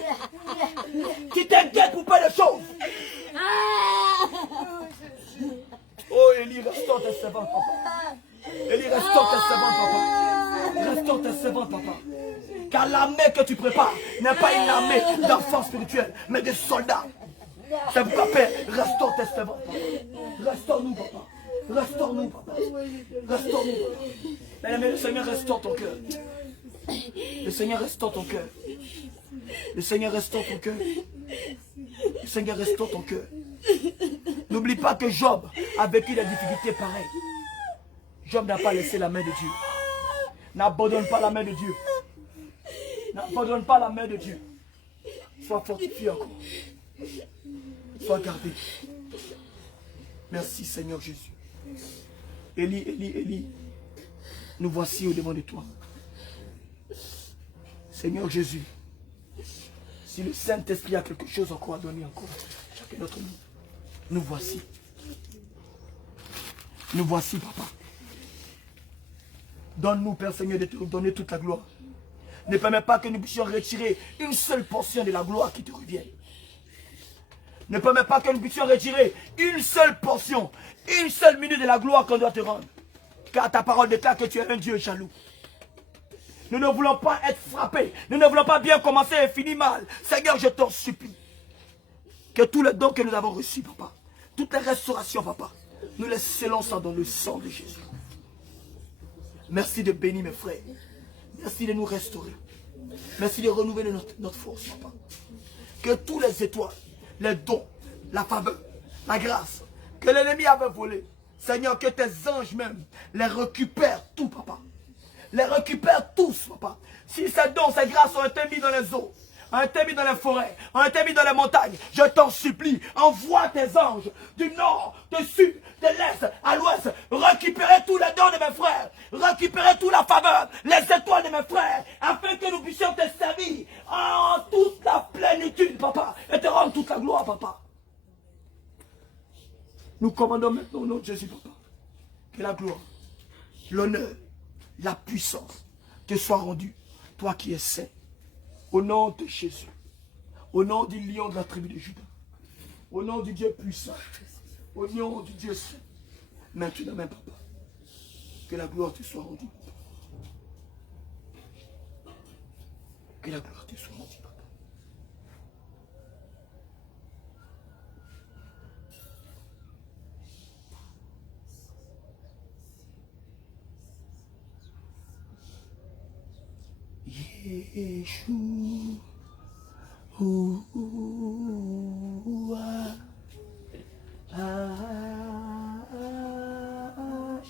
Tu t'inquiètes pour peu de choses. Oh Élie, restaure tes servantes, papa. Élie, restaure tes servantes, papa. Restaure tes servantes, papa. Car l'armée que tu prépares n'est pas une armée d'enfants spirituels, mais de soldats. C'est pourquoi, Père, restaure tes servantes, papa. Restaure-nous, papa. Restaure-nous, papa. Restaure-nous, papa. Mais le Seigneur restaure ton cœur. Le Seigneur restaure ton cœur. Le Seigneur restaure ton cœur. Le Seigneur restaure ton cœur. N'oublie pas que Job a vécu des difficultés pareilles. Job n'a pas laissé la main de Dieu. N'abandonne pas la main de Dieu. N'abandonne pas la main de Dieu. Sois fortifié encore. Sois gardé. Merci Seigneur Jésus. Élie, Élie, Élie. Nous voici au devant de toi. Seigneur Jésus, si le Saint-Esprit a quelque chose encore à donner encore, chacun d'entre nous, nous voici. Nous voici, papa. Donne-nous, Père Seigneur, de te donner toute la gloire. Ne permets pas que nous puissions retirer une seule portion de la gloire qui te revient. Ne permets pas que nous puissions retirer une seule portion, une seule minute de la gloire qu'on doit te rendre. Car ta parole déclare que tu es un Dieu jaloux. Nous ne voulons pas être frappés. Nous ne voulons pas bien commencer et finir mal. Seigneur, je t'en supplie. Que tous les dons que nous avons reçus, papa, toutes les restaurations, papa, nous les scellons ça dans le sang de Jésus. Merci de bénir mes frères. Merci de nous restaurer. Merci de renouveler notre force, papa. Que tous les étoiles, les dons, la faveur, la grâce, que l'ennemi avait volé, Seigneur, que tes anges même les récupèrent tout, papa. Les récupèrent tous, papa. Si ces dons, ces grâces ont été mis dans les eaux, ont été mis dans les forêts, ont été mis dans les montagnes, je t'en supplie, envoie tes anges du nord, du sud, de l'est à l'ouest, récupérer tous les dons de mes frères, récupérer toute la faveur, les étoiles de mes frères, afin que nous puissions te servir en toute la plénitude, papa, et te rendre toute la gloire, papa. Nous commandons maintenant au nom de Jésus, papa, que la gloire, l'honneur, la puissance te soient rendue, toi qui es saint, au nom de Jésus, au nom du lion de la tribu de Juda, au nom du Dieu puissant, au nom du Dieu saint. Maintenant même, papa, que la gloire te soit rendue. Que la gloire te soit rendue, papa.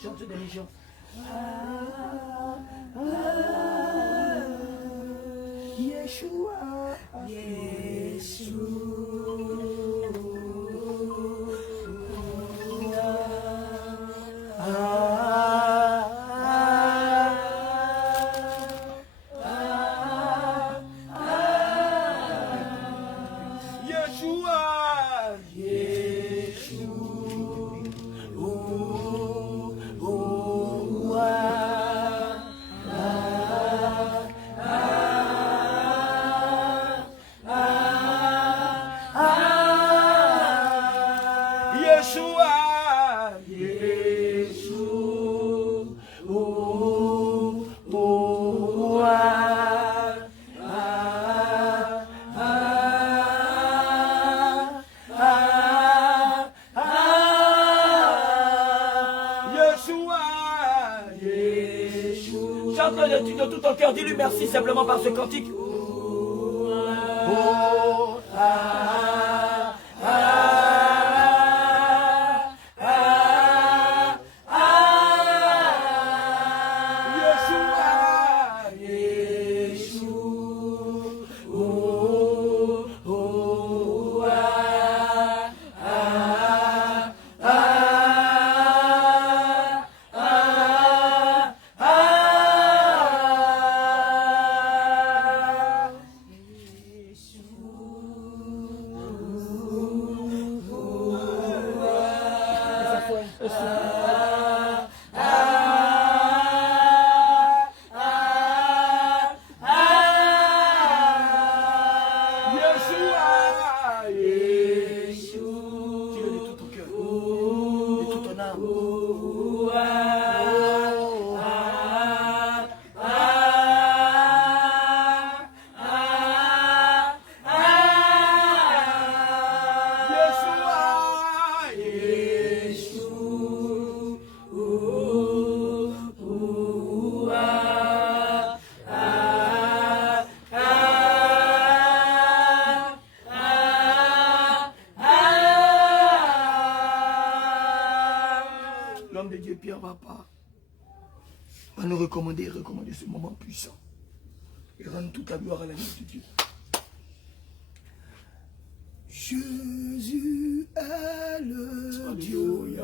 Chante des légions. Yeshua, de tout ton cœur, dis-lui merci simplement par ce cantique. Recommander ce moment puissant et rendre toute la gloire à la vie de Dieu. Jésus est le Dieu.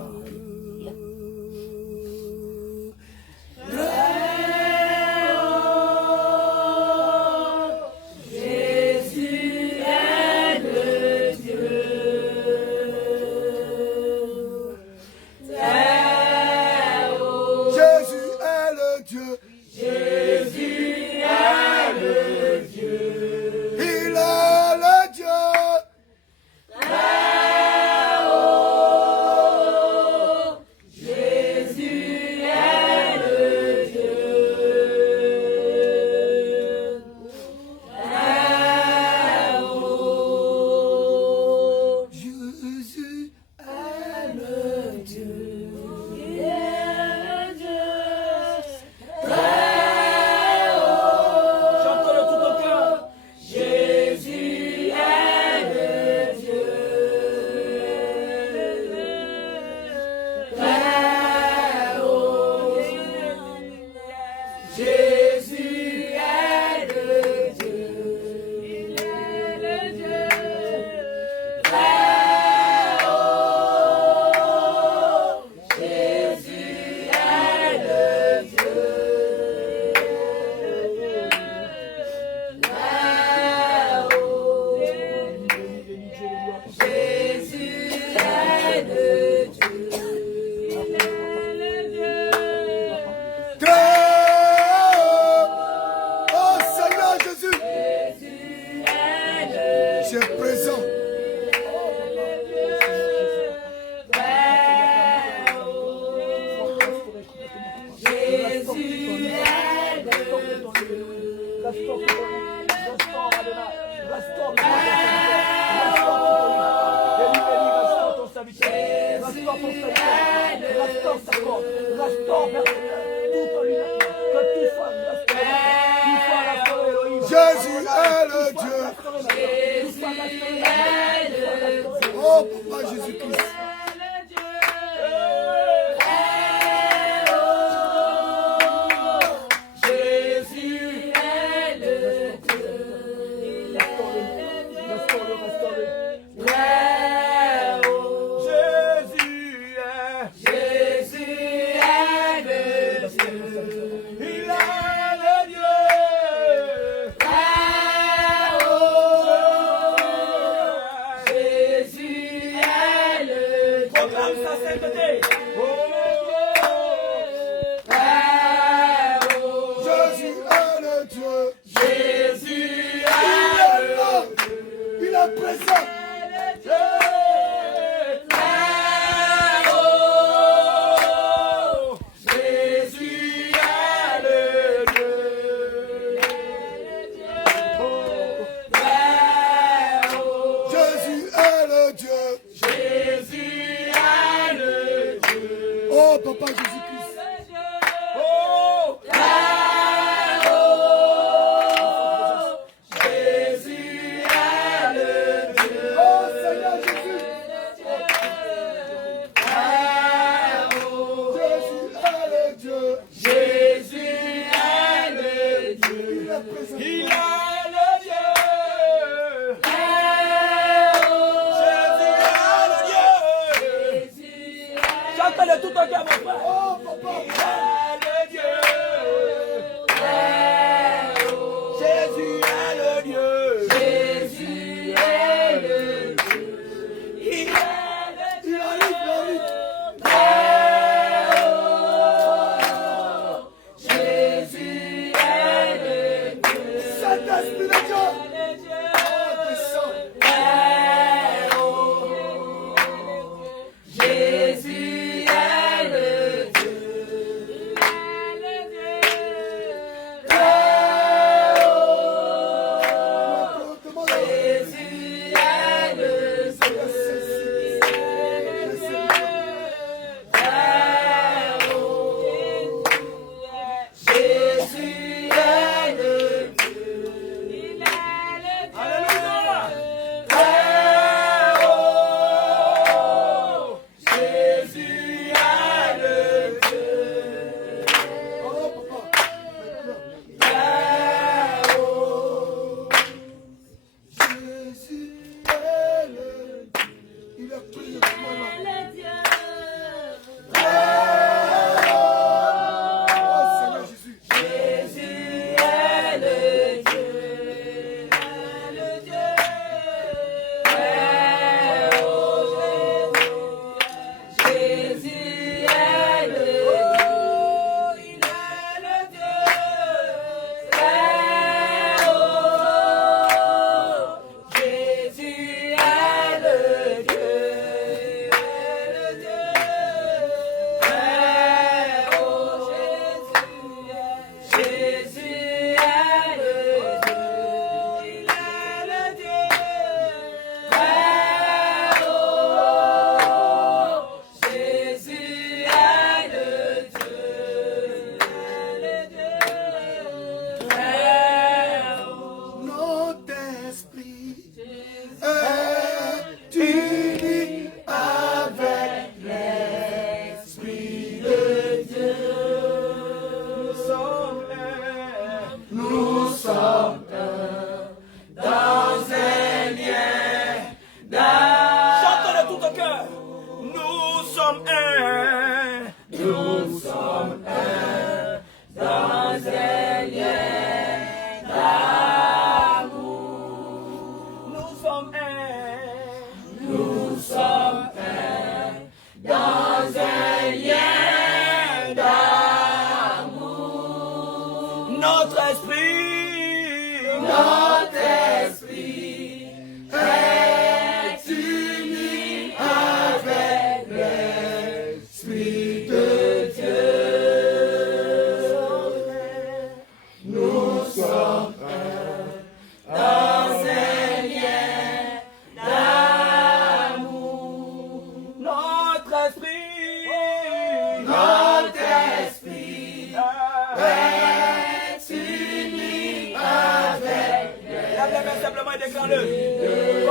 Oh, Papa Jésus-Christ.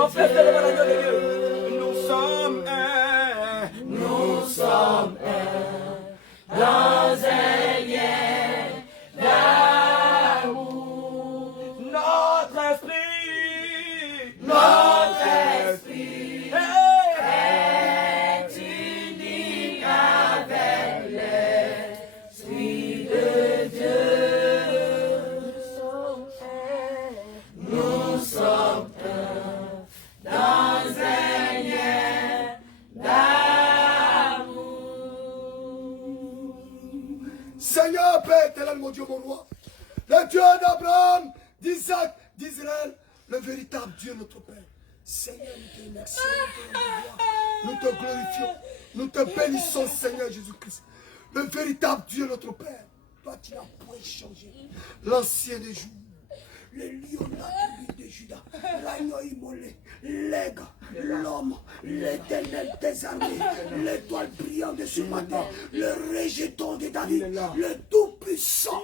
Confesse devant l'agneau de Dieu. Nous sommes un. Nous sommes un dans un lien d'amour. Notre esprit. Notre esprit est uni avec l'Esprit de Dieu. Nous sommes un dans un lien d'amour. Seigneur, Père éternel, mon Dieu, mon roi, le Dieu d'Abraham, d'Isaac, d'Israël, le véritable Dieu, notre Père. Seigneur, nous te remercions, nous te glorifions, nous te bénissons, Seigneur Jésus-Christ. Le véritable Dieu, notre Père. Toi, tu n'as point changé. L'ancien des jours, le lion de la tribu de Judas, l'agneau immolé, l'aigle, l'homme, l'éternel des armées, l'étoile brillante de ce matin, le rejeton de David, le tout-puissant,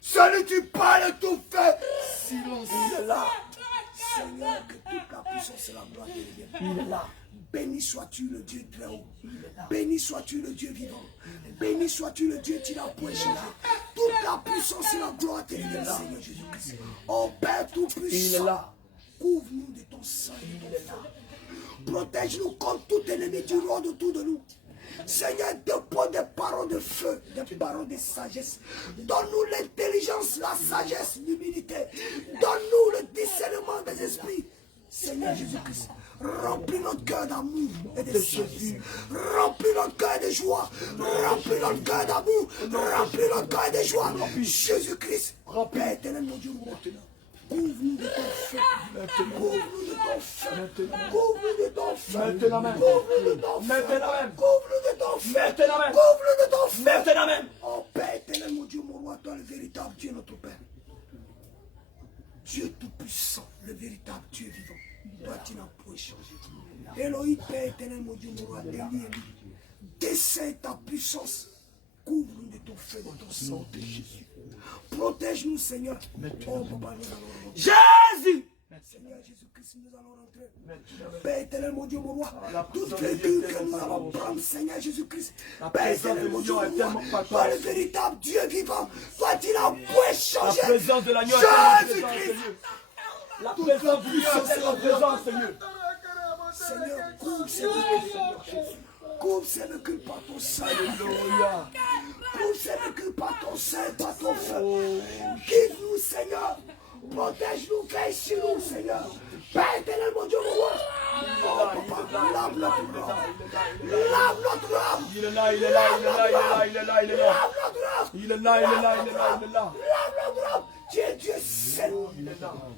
celui qui parle tout fait, silence, il est là. Seigneur, que toute la puissance et la gloire te reviennent. Il est là. Béni sois-tu le Dieu très haut. Béni sois-tu le Dieu vivant. Béni sois-tu le Dieu qui n'a point changé. Toute la puissance et la gloire te reviennent, Seigneur Jésus-Christ. Ô Père tout-puissant, couvre-nous de ton sang et de ton feu. Protège-nous contre tout ennemi du rôde autour de nous. Seigneur, dépose des paroles de feu, des paroles de sagesse. Donne-nous l'intelligence, la sagesse, l'humilité. Donne-nous le discernement des esprits. Seigneur Jésus-Christ, remplis notre cœur d'amour et de sagesse. Remplis notre cœur de joie. Remplis notre cœur d'amour. Remplis notre cœur de joie. Jésus-Christ, Père éternel, mon Dieu, maintenant. Couvre-nous de ton feu. Couvre-nous de ton feu. Couvre-nous de ton feu. Maintenant même. Couvre-nous de ton feu. Maintenant même. Couvre-nous de ton feu. Maintenant même. Couvre-nous de ton feu. Maintenant même. Oh Père éternel, mon Dieu, mon roi, toi le véritable Dieu, notre Père. Dieu tout-puissant, le véritable Dieu vivant. Toi, tu n'as point changé. Elohim, Père éternel, mon Dieu, mon roi, Élie, descends ta puissance. Couvre-nous de ton feu, de ton sang, de Jésus. Protège-nous, Seigneur. Oh, Papa, nous allons rentrer. Jésus. Seigneur Jésus-Christ, nous allons rentrer. Père éternel, mon Dieu, mon roi, toute vertu que nous allons prendre, Seigneur Jésus-Christ. Père éternel, mon Dieu, mon roi, toi le véritable Dieu vivant, toi tu n'as point changé. La présence de l'agneau. Jésus-Christ. La présence du Dieu est la présence, Seigneur. Seigneur, couvre ces véhicules. Couvre ces véhicules par ton sang. Alléluia. Couvre ces véhicules par ton sang, par ton feu. Guide-nous, Seigneur. Protège-nous, veille sur nous, Seigneur. Père éternel, mon Dieu, mon roi. Oh, papa, lave notre âme. Lave notre âme. Il est là, il est là, il est là, il est là, il est là, il est là. Lave notre âme. Il est là, il est là, il est là, il est là. Lave notre âme. Tu es Dieu seul.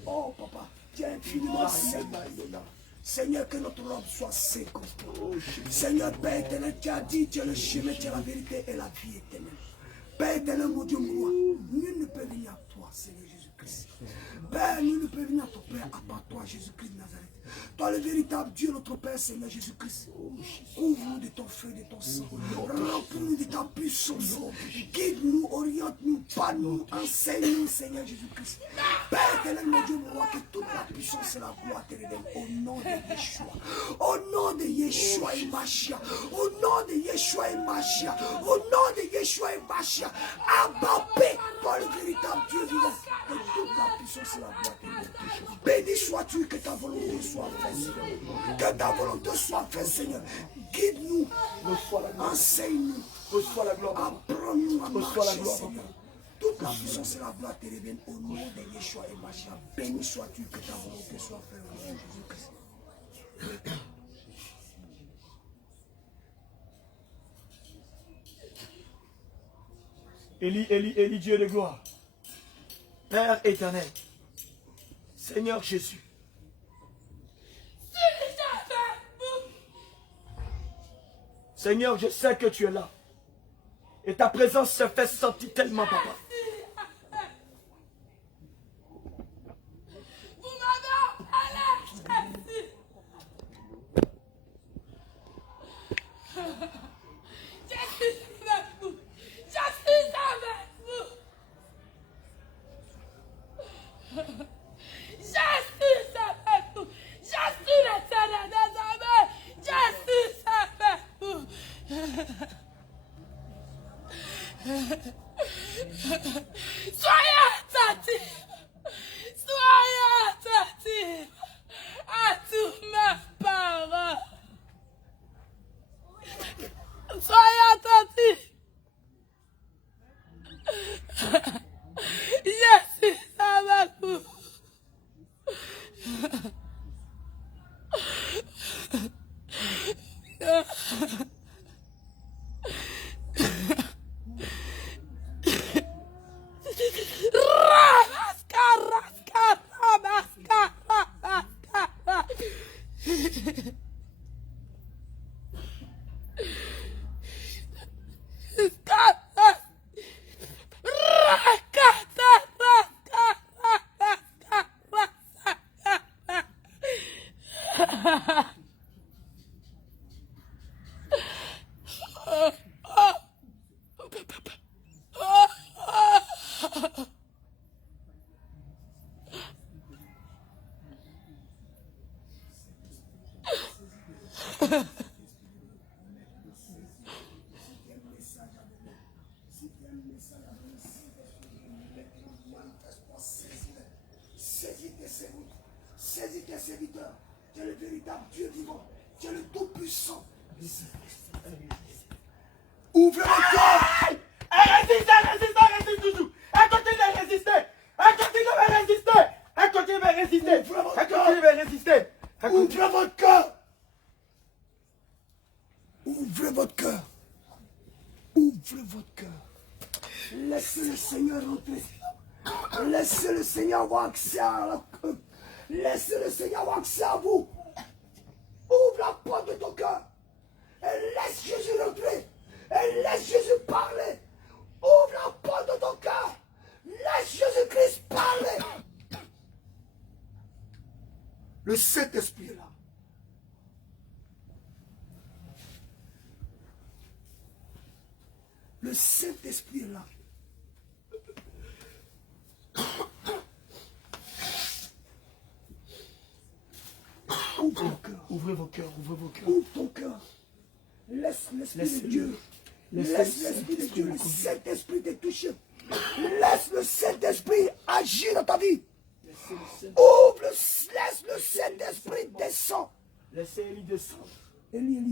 Oh, papa, tu es infiniment seul. Seigneur, que notre robe soit sec. Seigneur, Père éternel, tu as dit, tu es le chemin, tu es la vérité et la vie éternelle. Père éternel, mon Dieu, mon roi, nul ne peut venir à toi, Seigneur Jésus-Christ. Père, nul ne peut venir à ton Père à part toi, Jésus-Christ de Nazareth. Toi, le véritable Dieu, notre Père, Seigneur Jésus-Christ. Couvre-nous de ton feu, de ton sang. Remplis-nous de ta puissance. Guide-nous, oriente-nous, parle-nous, enseigne-nous, Seigneur Jésus-Christ. Père éternel, mon Dieu, mon roi, que toute la puissance et la gloire te reviennent au nom de Yeshua. Au nom de Yeshua et Machia. Au nom de Yeshua et Machia. Au nom de Yeshua et Machia. Abappé par le véritable Dieu vivant. Que toute la puissance et la gloire te reviennent. Béni sois-tu, que ta volonté soit faite, Seigneur. Que ta volonté soit faite, Seigneur. Guide-nous. Enseigne-nous. Reçois la gloire. Apprends-nous à Reçois la marcher, gloire. Seigneur. Toute la puissance et la gloire te reviennent au nom de Yeshua et Machia. Béni sois-tu, que ta volonté soit faite au nom de Jésus-Christ. Élie, Élie, Élie, Dieu de gloire. Père éternel. Seigneur Jésus. Seigneur, je sais que tu es là. Et ta présence se fait sentir tellement, papa. Je suis avec vous. Je suis Saisis tes serviteurs. Tu es le véritable Dieu vivant. Tu es le Tout-Puissant. Ouvre le cœur. Résiste toujours. Elle continue de résister. Elle continue de résister. Elle continue de résister. Elle continue de résister. Ouvrez votre cœur. Ouvrez votre cœur. Ouvrez votre cœur. Laissez le Seigneur entrer. Laissez le Seigneur avoir accès à Laissez le Seigneur avoir accès à vous. Ouvre la porte de ton cœur. Et laisse Jésus rentrer. Et laisse Jésus parler. Ouvre la porte de ton cœur. Laisse Jésus-Christ parler. Le Saint-Esprit est là. Le Saint-Esprit est là. Ouvre vos cœurs. Ouvrez vos cœurs. Ouvrez vos cœurs. Ouvre ton cœur. Laisse l'Esprit de Dieu. Laisse l'Esprit de Dieu. Le Saint-Esprit te toucher. Laisse le Saint-Esprit agir dans ta vie. Ouvre, laisse le Saint-Esprit descendre. Laissez Élie descendre. Élie.